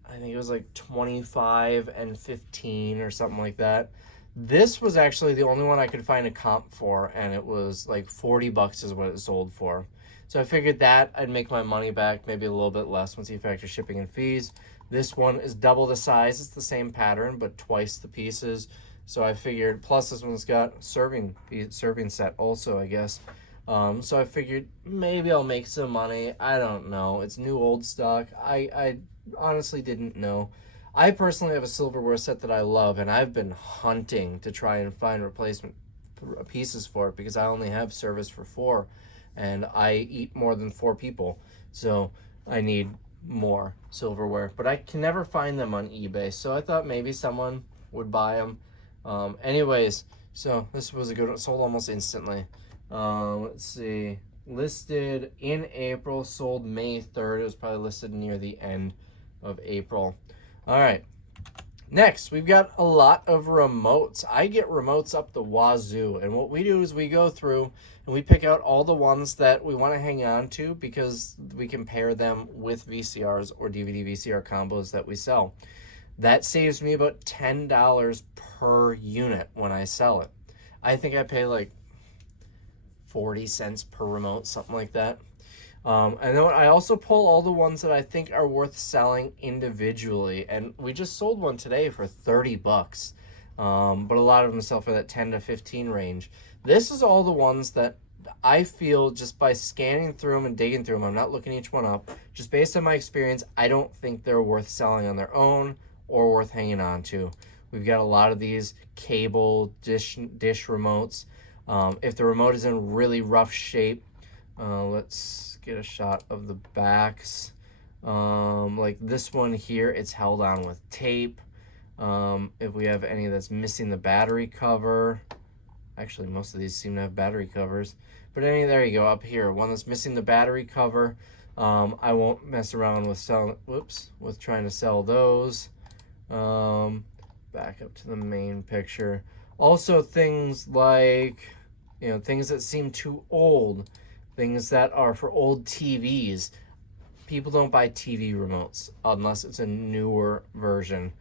I think it was like 25 and 15 or something like that. This was actually the only one I could find a comp for, and it was like $40 is what it sold for. So I figured that I'd make my money back, maybe a little bit less once you factor shipping and fees. This one is double the size. It's the same pattern, but twice the pieces. So I figured, plus this one's got serving set also, I guess. So I figured maybe I'll make some money. I don't know. It's new old stock. I honestly didn't know. I personally have a silverware set that I love, and I've been hunting to try and find replacement pieces for it because I only have service for 4, and I eat more than 4 people, so I need more silverware. But I can never find them on eBay, so I thought maybe someone would buy them. Anyways, so this was a good one. Sold almost instantly. Let's see. Listed in April, sold May 3rd. It was probably listed near the end of April. All right. Next, we've got a lot of remotes. I get remotes up the wazoo, and what we do is we go through and we pick out all the ones that we want to hang on to because we can pair them with VCRs or DVD VCR combos that we sell. That saves me about $10 per unit when I sell it. I think I pay like 40 cents per remote, something like that. And then I also pull all the ones that I think are worth selling individually. And we just sold one today for $30. But a lot of them sell for that 10 to 15 range. This is all the ones that I feel just by scanning through them and digging through them, I'm not looking each one up, just based on my experience, I don't think they're worth selling on their own or worth hanging on to. We've got a lot of these cable dish remotes. If the remote is in really rough shape, let's get a shot of the backs. Like this one here, it's held on with tape. If we have any that's missing the battery cover, actually most of these seem to have battery covers, but there you go, up here, one that's missing the battery cover. I won't mess around with trying to sell those. Back up to the main picture. Also things like, things that seem too old, things that are for old TVs. People don't buy TV remotes unless it's a newer version.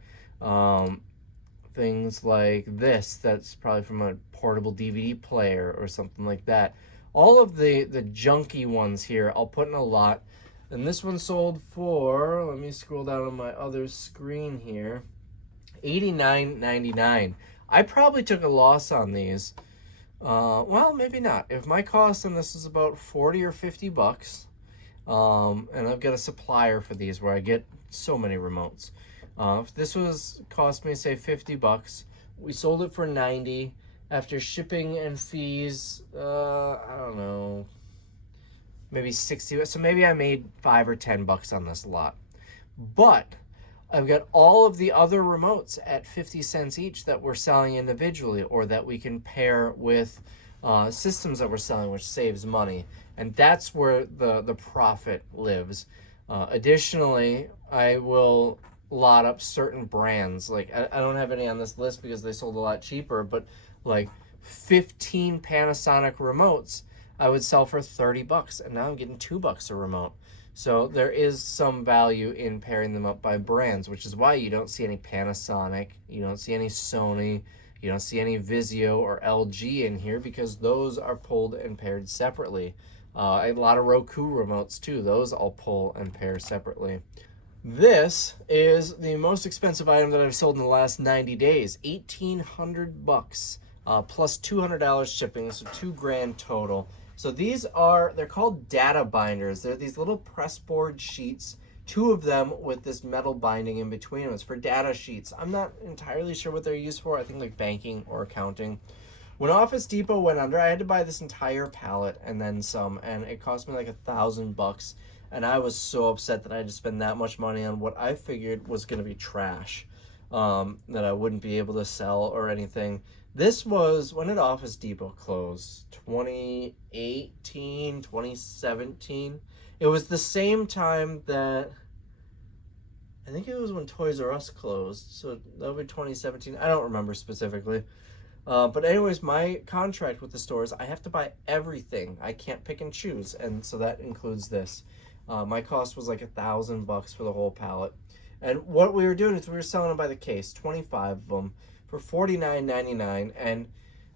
Things like this, that's probably from a portable DVD player or something like that. All of the junky ones here, I'll put in a lot. And this one sold for, let me scroll down on my other screen here, $89.99. I probably took a loss on these. Well, maybe not. If my cost on this is about 40 or 50 bucks, and I've got a supplier for these where I get so many remotes. If this cost me, say, 50 bucks, we sold it for 90. After shipping and fees, I don't know, maybe 60. So maybe I made 5 or 10 bucks on this lot. But I've got all of the other remotes at 50 cents each that we're selling individually or that we can pair with systems that we're selling, which saves money. And that's where the profit lives. Additionally, I will lot up certain brands. Like I don't have any on this list because they sold a lot cheaper, but like 15 Panasonic remotes I would sell for 30 bucks, and now I'm getting $2 a remote. So there is some value in pairing them up by brands, which is why you don't see any Panasonic, you don't see any Sony, you don't see any Vizio or LG in here because those are pulled and paired separately. A lot of Roku remotes too, those I'll pull and pair separately. This is the most expensive item that I've sold in the last 90 days, $1,800 plus $200 shipping, so $2,000 total. So they're called data binders. They're these little press board sheets, 2 of them with this metal binding in between them. It's for data sheets. I'm not entirely sure what they're used for. I think like banking or accounting. When Office Depot went under, I had to buy this entire pallet and then some, and it cost me like $1,000. And I was so upset that I had to spend that much money on what I figured was going to be trash, that I wouldn't be able to sell or anything. This was, when did Office Depot close? 2018, 2017. It was the same time that, I think it was when Toys R Us closed. So that would be 2017. I don't remember specifically. But anyways, my contract with the stores, I have to buy everything. I can't pick and choose, and so that includes this. My cost was like $1,000 for the whole pallet. And what we were doing is we were selling them by the case, 25 of them for $49.99. And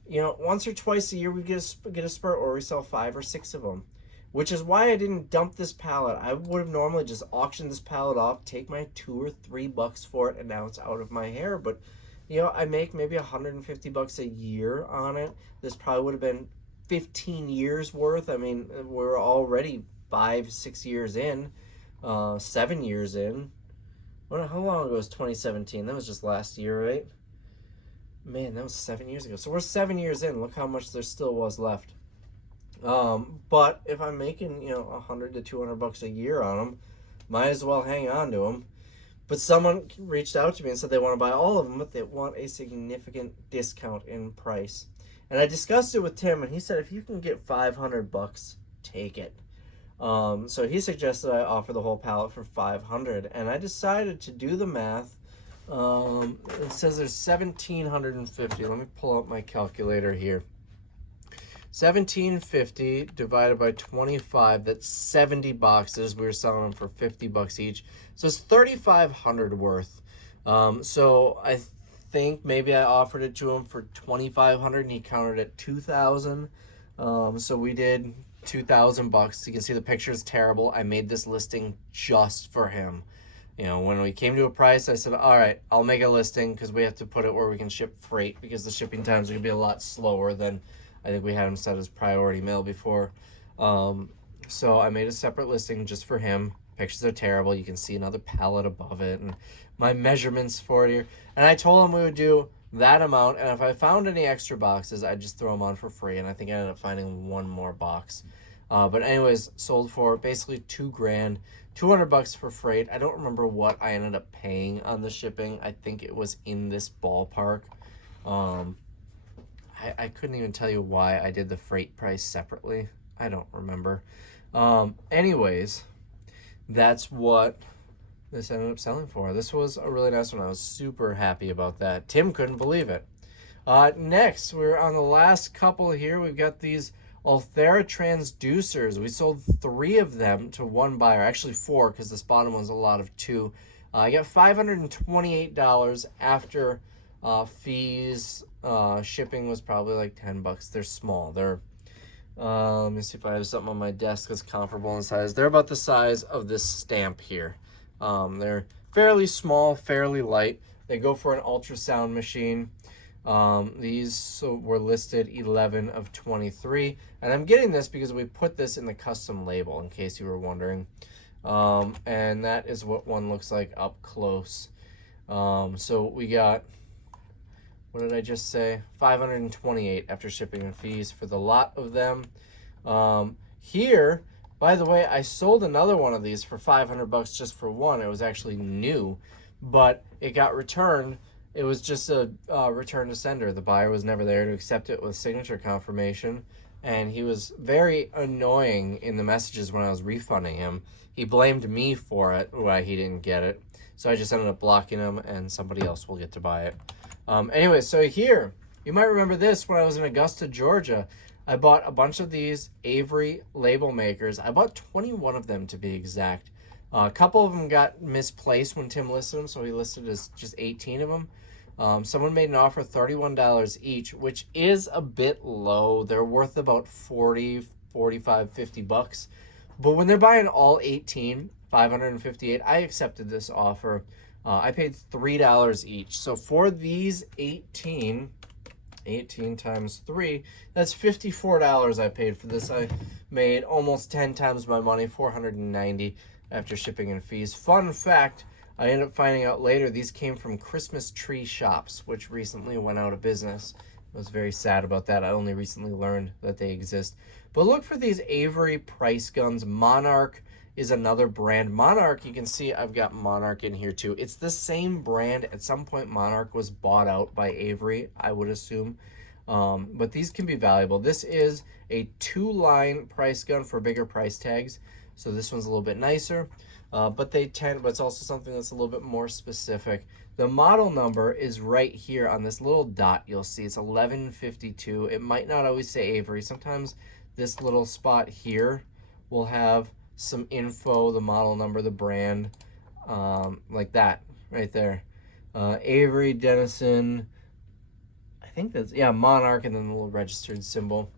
once or twice a year we get a spurt, or we sell 5 or 6 of them, which is why I didn't dump this pallet. I would have normally just auctioned this pallet off, take my $2 or $3 for it, and now it's out of my hair. But I make maybe $150 a year on it. This probably would have been 15 years worth. I mean, we're already 5-6 years in, 7 years in. How long ago was 2017? That was just last year, right? Man, that was 7 years ago. So we're 7 years in. Look how much there still was left. But if I'm making, $100 to $200 a year on them, might as well hang on to them. But someone reached out to me and said they want to buy all of them, but they want a significant discount in price. And I discussed it with Tim, and he said, if you can get $500, take it. So he suggested I offer the whole pallet for $500, and I decided to do the math. It says there's 1,750. Let me pull up my calculator here. 1,750 divided by 25, that's 70 boxes. We were selling them for $50 each. So it's 3,500 worth. So I think maybe I offered it to him for 2,500 and he countered at 2,000. So we did $2,000. You can see the picture is terrible. I made this listing just for him. When we came to a price, I said, all right, I'll make a listing because we have to put it where we can ship freight, because the shipping times are going to be a lot slower than I think we had him set as priority mail before. So I made a separate listing just for him. Pictures are terrible. You can see another pallet above it and my measurements for it here. And I told him we would do that amount, and if I found any extra boxes, I'd just throw them on for free. And I think I ended up finding one more box. But anyways, sold for basically $2,000, $200 for freight. I don't remember what I ended up paying on the shipping. I think it was in this ballpark. I couldn't even tell you why I did the freight price separately. I don't remember. Anyways, that's what this ended up selling for. This was a really nice one. I was super happy about that. Tim couldn't believe it. Next, we're on the last couple here. We've got these Althera transducers. We sold 3 of them to one buyer. Actually 4, because this bottom one's a lot of 2. I got $528 after fees. Shipping was probably like $10. They're small. They're let me see if I have something on my desk that's comparable in size. They're about the size of this stamp here. They're fairly small, fairly light. They go for an ultrasound machine. These were listed 11 of 23, and I'm getting this because we put this in the custom label, in case you were wondering. And that is what one looks like up close. So we got, what did I just say? 528 after shipping and fees for the lot of them. Here, by the way, I sold another one of these for $500 just for one. It was actually new, but it got returned. It was just a return to sender. The buyer was never there to accept it with signature confirmation, and he was very annoying in the messages when I was refunding him. He blamed me for it, why he didn't get it. So I just ended up blocking him, and somebody else will get to buy it. Anyway, so here, you might remember this when I was in Augusta, Georgia. I bought a bunch of these Avery label makers. I bought 21 of them to be exact. A couple of them got misplaced when Tim listed them, so he listed as just 18 of them. Someone made an offer $31 each, which is a bit low. They're worth about 40, 45, 50 bucks. But when they're buying all 18, 558, I accepted this offer. I paid $3 each. So for these 18 times 3, that's $54 I paid for this. I made almost 10 times my money, $490 after shipping and fees. Fun fact, I ended up finding out later these came from Christmas Tree Shops, which recently went out of business. I was very sad about that. I only recently learned that they exist. But look for these Avery price guns. Monarch is another brand. Monarch, you can see I've got Monarch in here too. It's the same brand. At some point, Monarch was bought out by Avery, I would assume. But these can be valuable. This is a 2-line price gun for bigger price tags. So this one's a little bit nicer. But it's also something that's a little bit more specific. The model number is right here on this little dot. You'll see it's 1152. It might not always say Avery. Sometimes this little spot here will have some info, the model number, the brand, like that right there. Avery, Denison, I think that's, yeah, Monarch, and then the little registered symbol.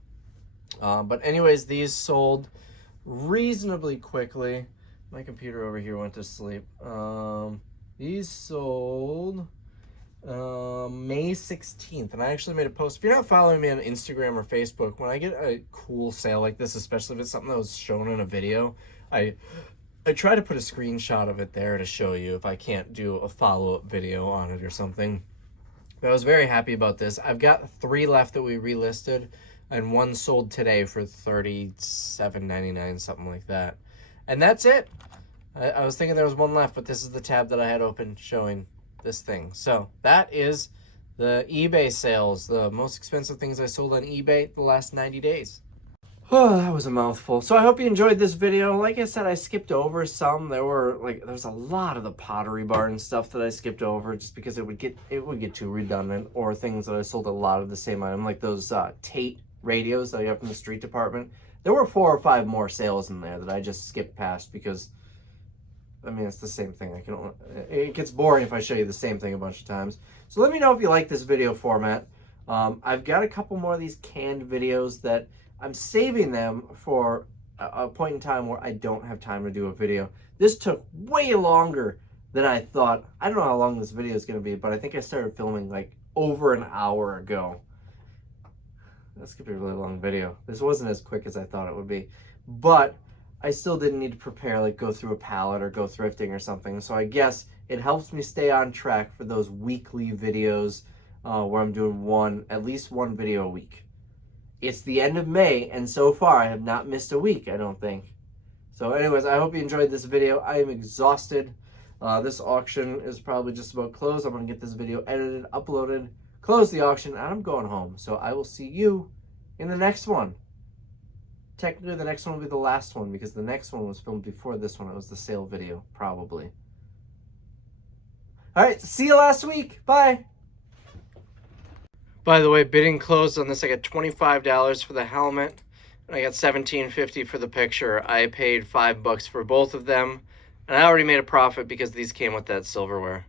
But anyways, these sold reasonably quickly. My computer over here went to sleep. These sold May 16th, and I actually made a post. If you're not following me on Instagram or Facebook, when I get a cool sale like this, especially if it's something that was shown in a video, I try to put a screenshot of it there to show you if I can't do a follow-up video on it or something. But I was very happy about this. I've got 3 left that we relisted, and 1 sold today for $37.99, something like that. And that's it. I was thinking there was 1 left, but this is the tab that I had open showing this thing. So that is the eBay sales, the most expensive things I sold on eBay the last 90 days. Oh, that was a mouthful. So I hope you enjoyed this video. Like I said, I skipped over some. There's a lot of the Pottery Barn stuff that I skipped over just because it would get too redundant, or things that I sold a lot of the same item, like those Tate radios that I got from the street department. There were 4 or 5 more sales in there that I just skipped past because, I mean, it's the same thing. It gets boring if I show you the same thing a bunch of times. So let me know if you like this video format. I've got a couple more of these canned videos that I'm saving them for a point in time where I don't have time to do a video. This took way longer than I thought. I don't know how long this video is going to be, but I think I started filming like over an hour ago. That's going to be a really long video. This wasn't as quick as I thought it would be, but I still didn't need to prepare, like go through a pallet or go thrifting or something. So I guess it helps me stay on track for those weekly videos where I'm doing at least one video a week. It's the end of May, and so far I have not missed a week, I don't think. So anyways, I hope you enjoyed this video. I am exhausted. This auction is probably just about closed. I'm going to get this video edited, uploaded, close the auction, and I'm going home. So I will see you in the next one. Technically, the next one will be the last one because the next one was filmed before this one. It was the sale video, probably. All right, see you last week. Bye. By the way, bidding closed on this. I got $25 for the helmet, and I got $17.50 for the picture. I paid $5 for both of them, and I already made a profit because these came with that silverware.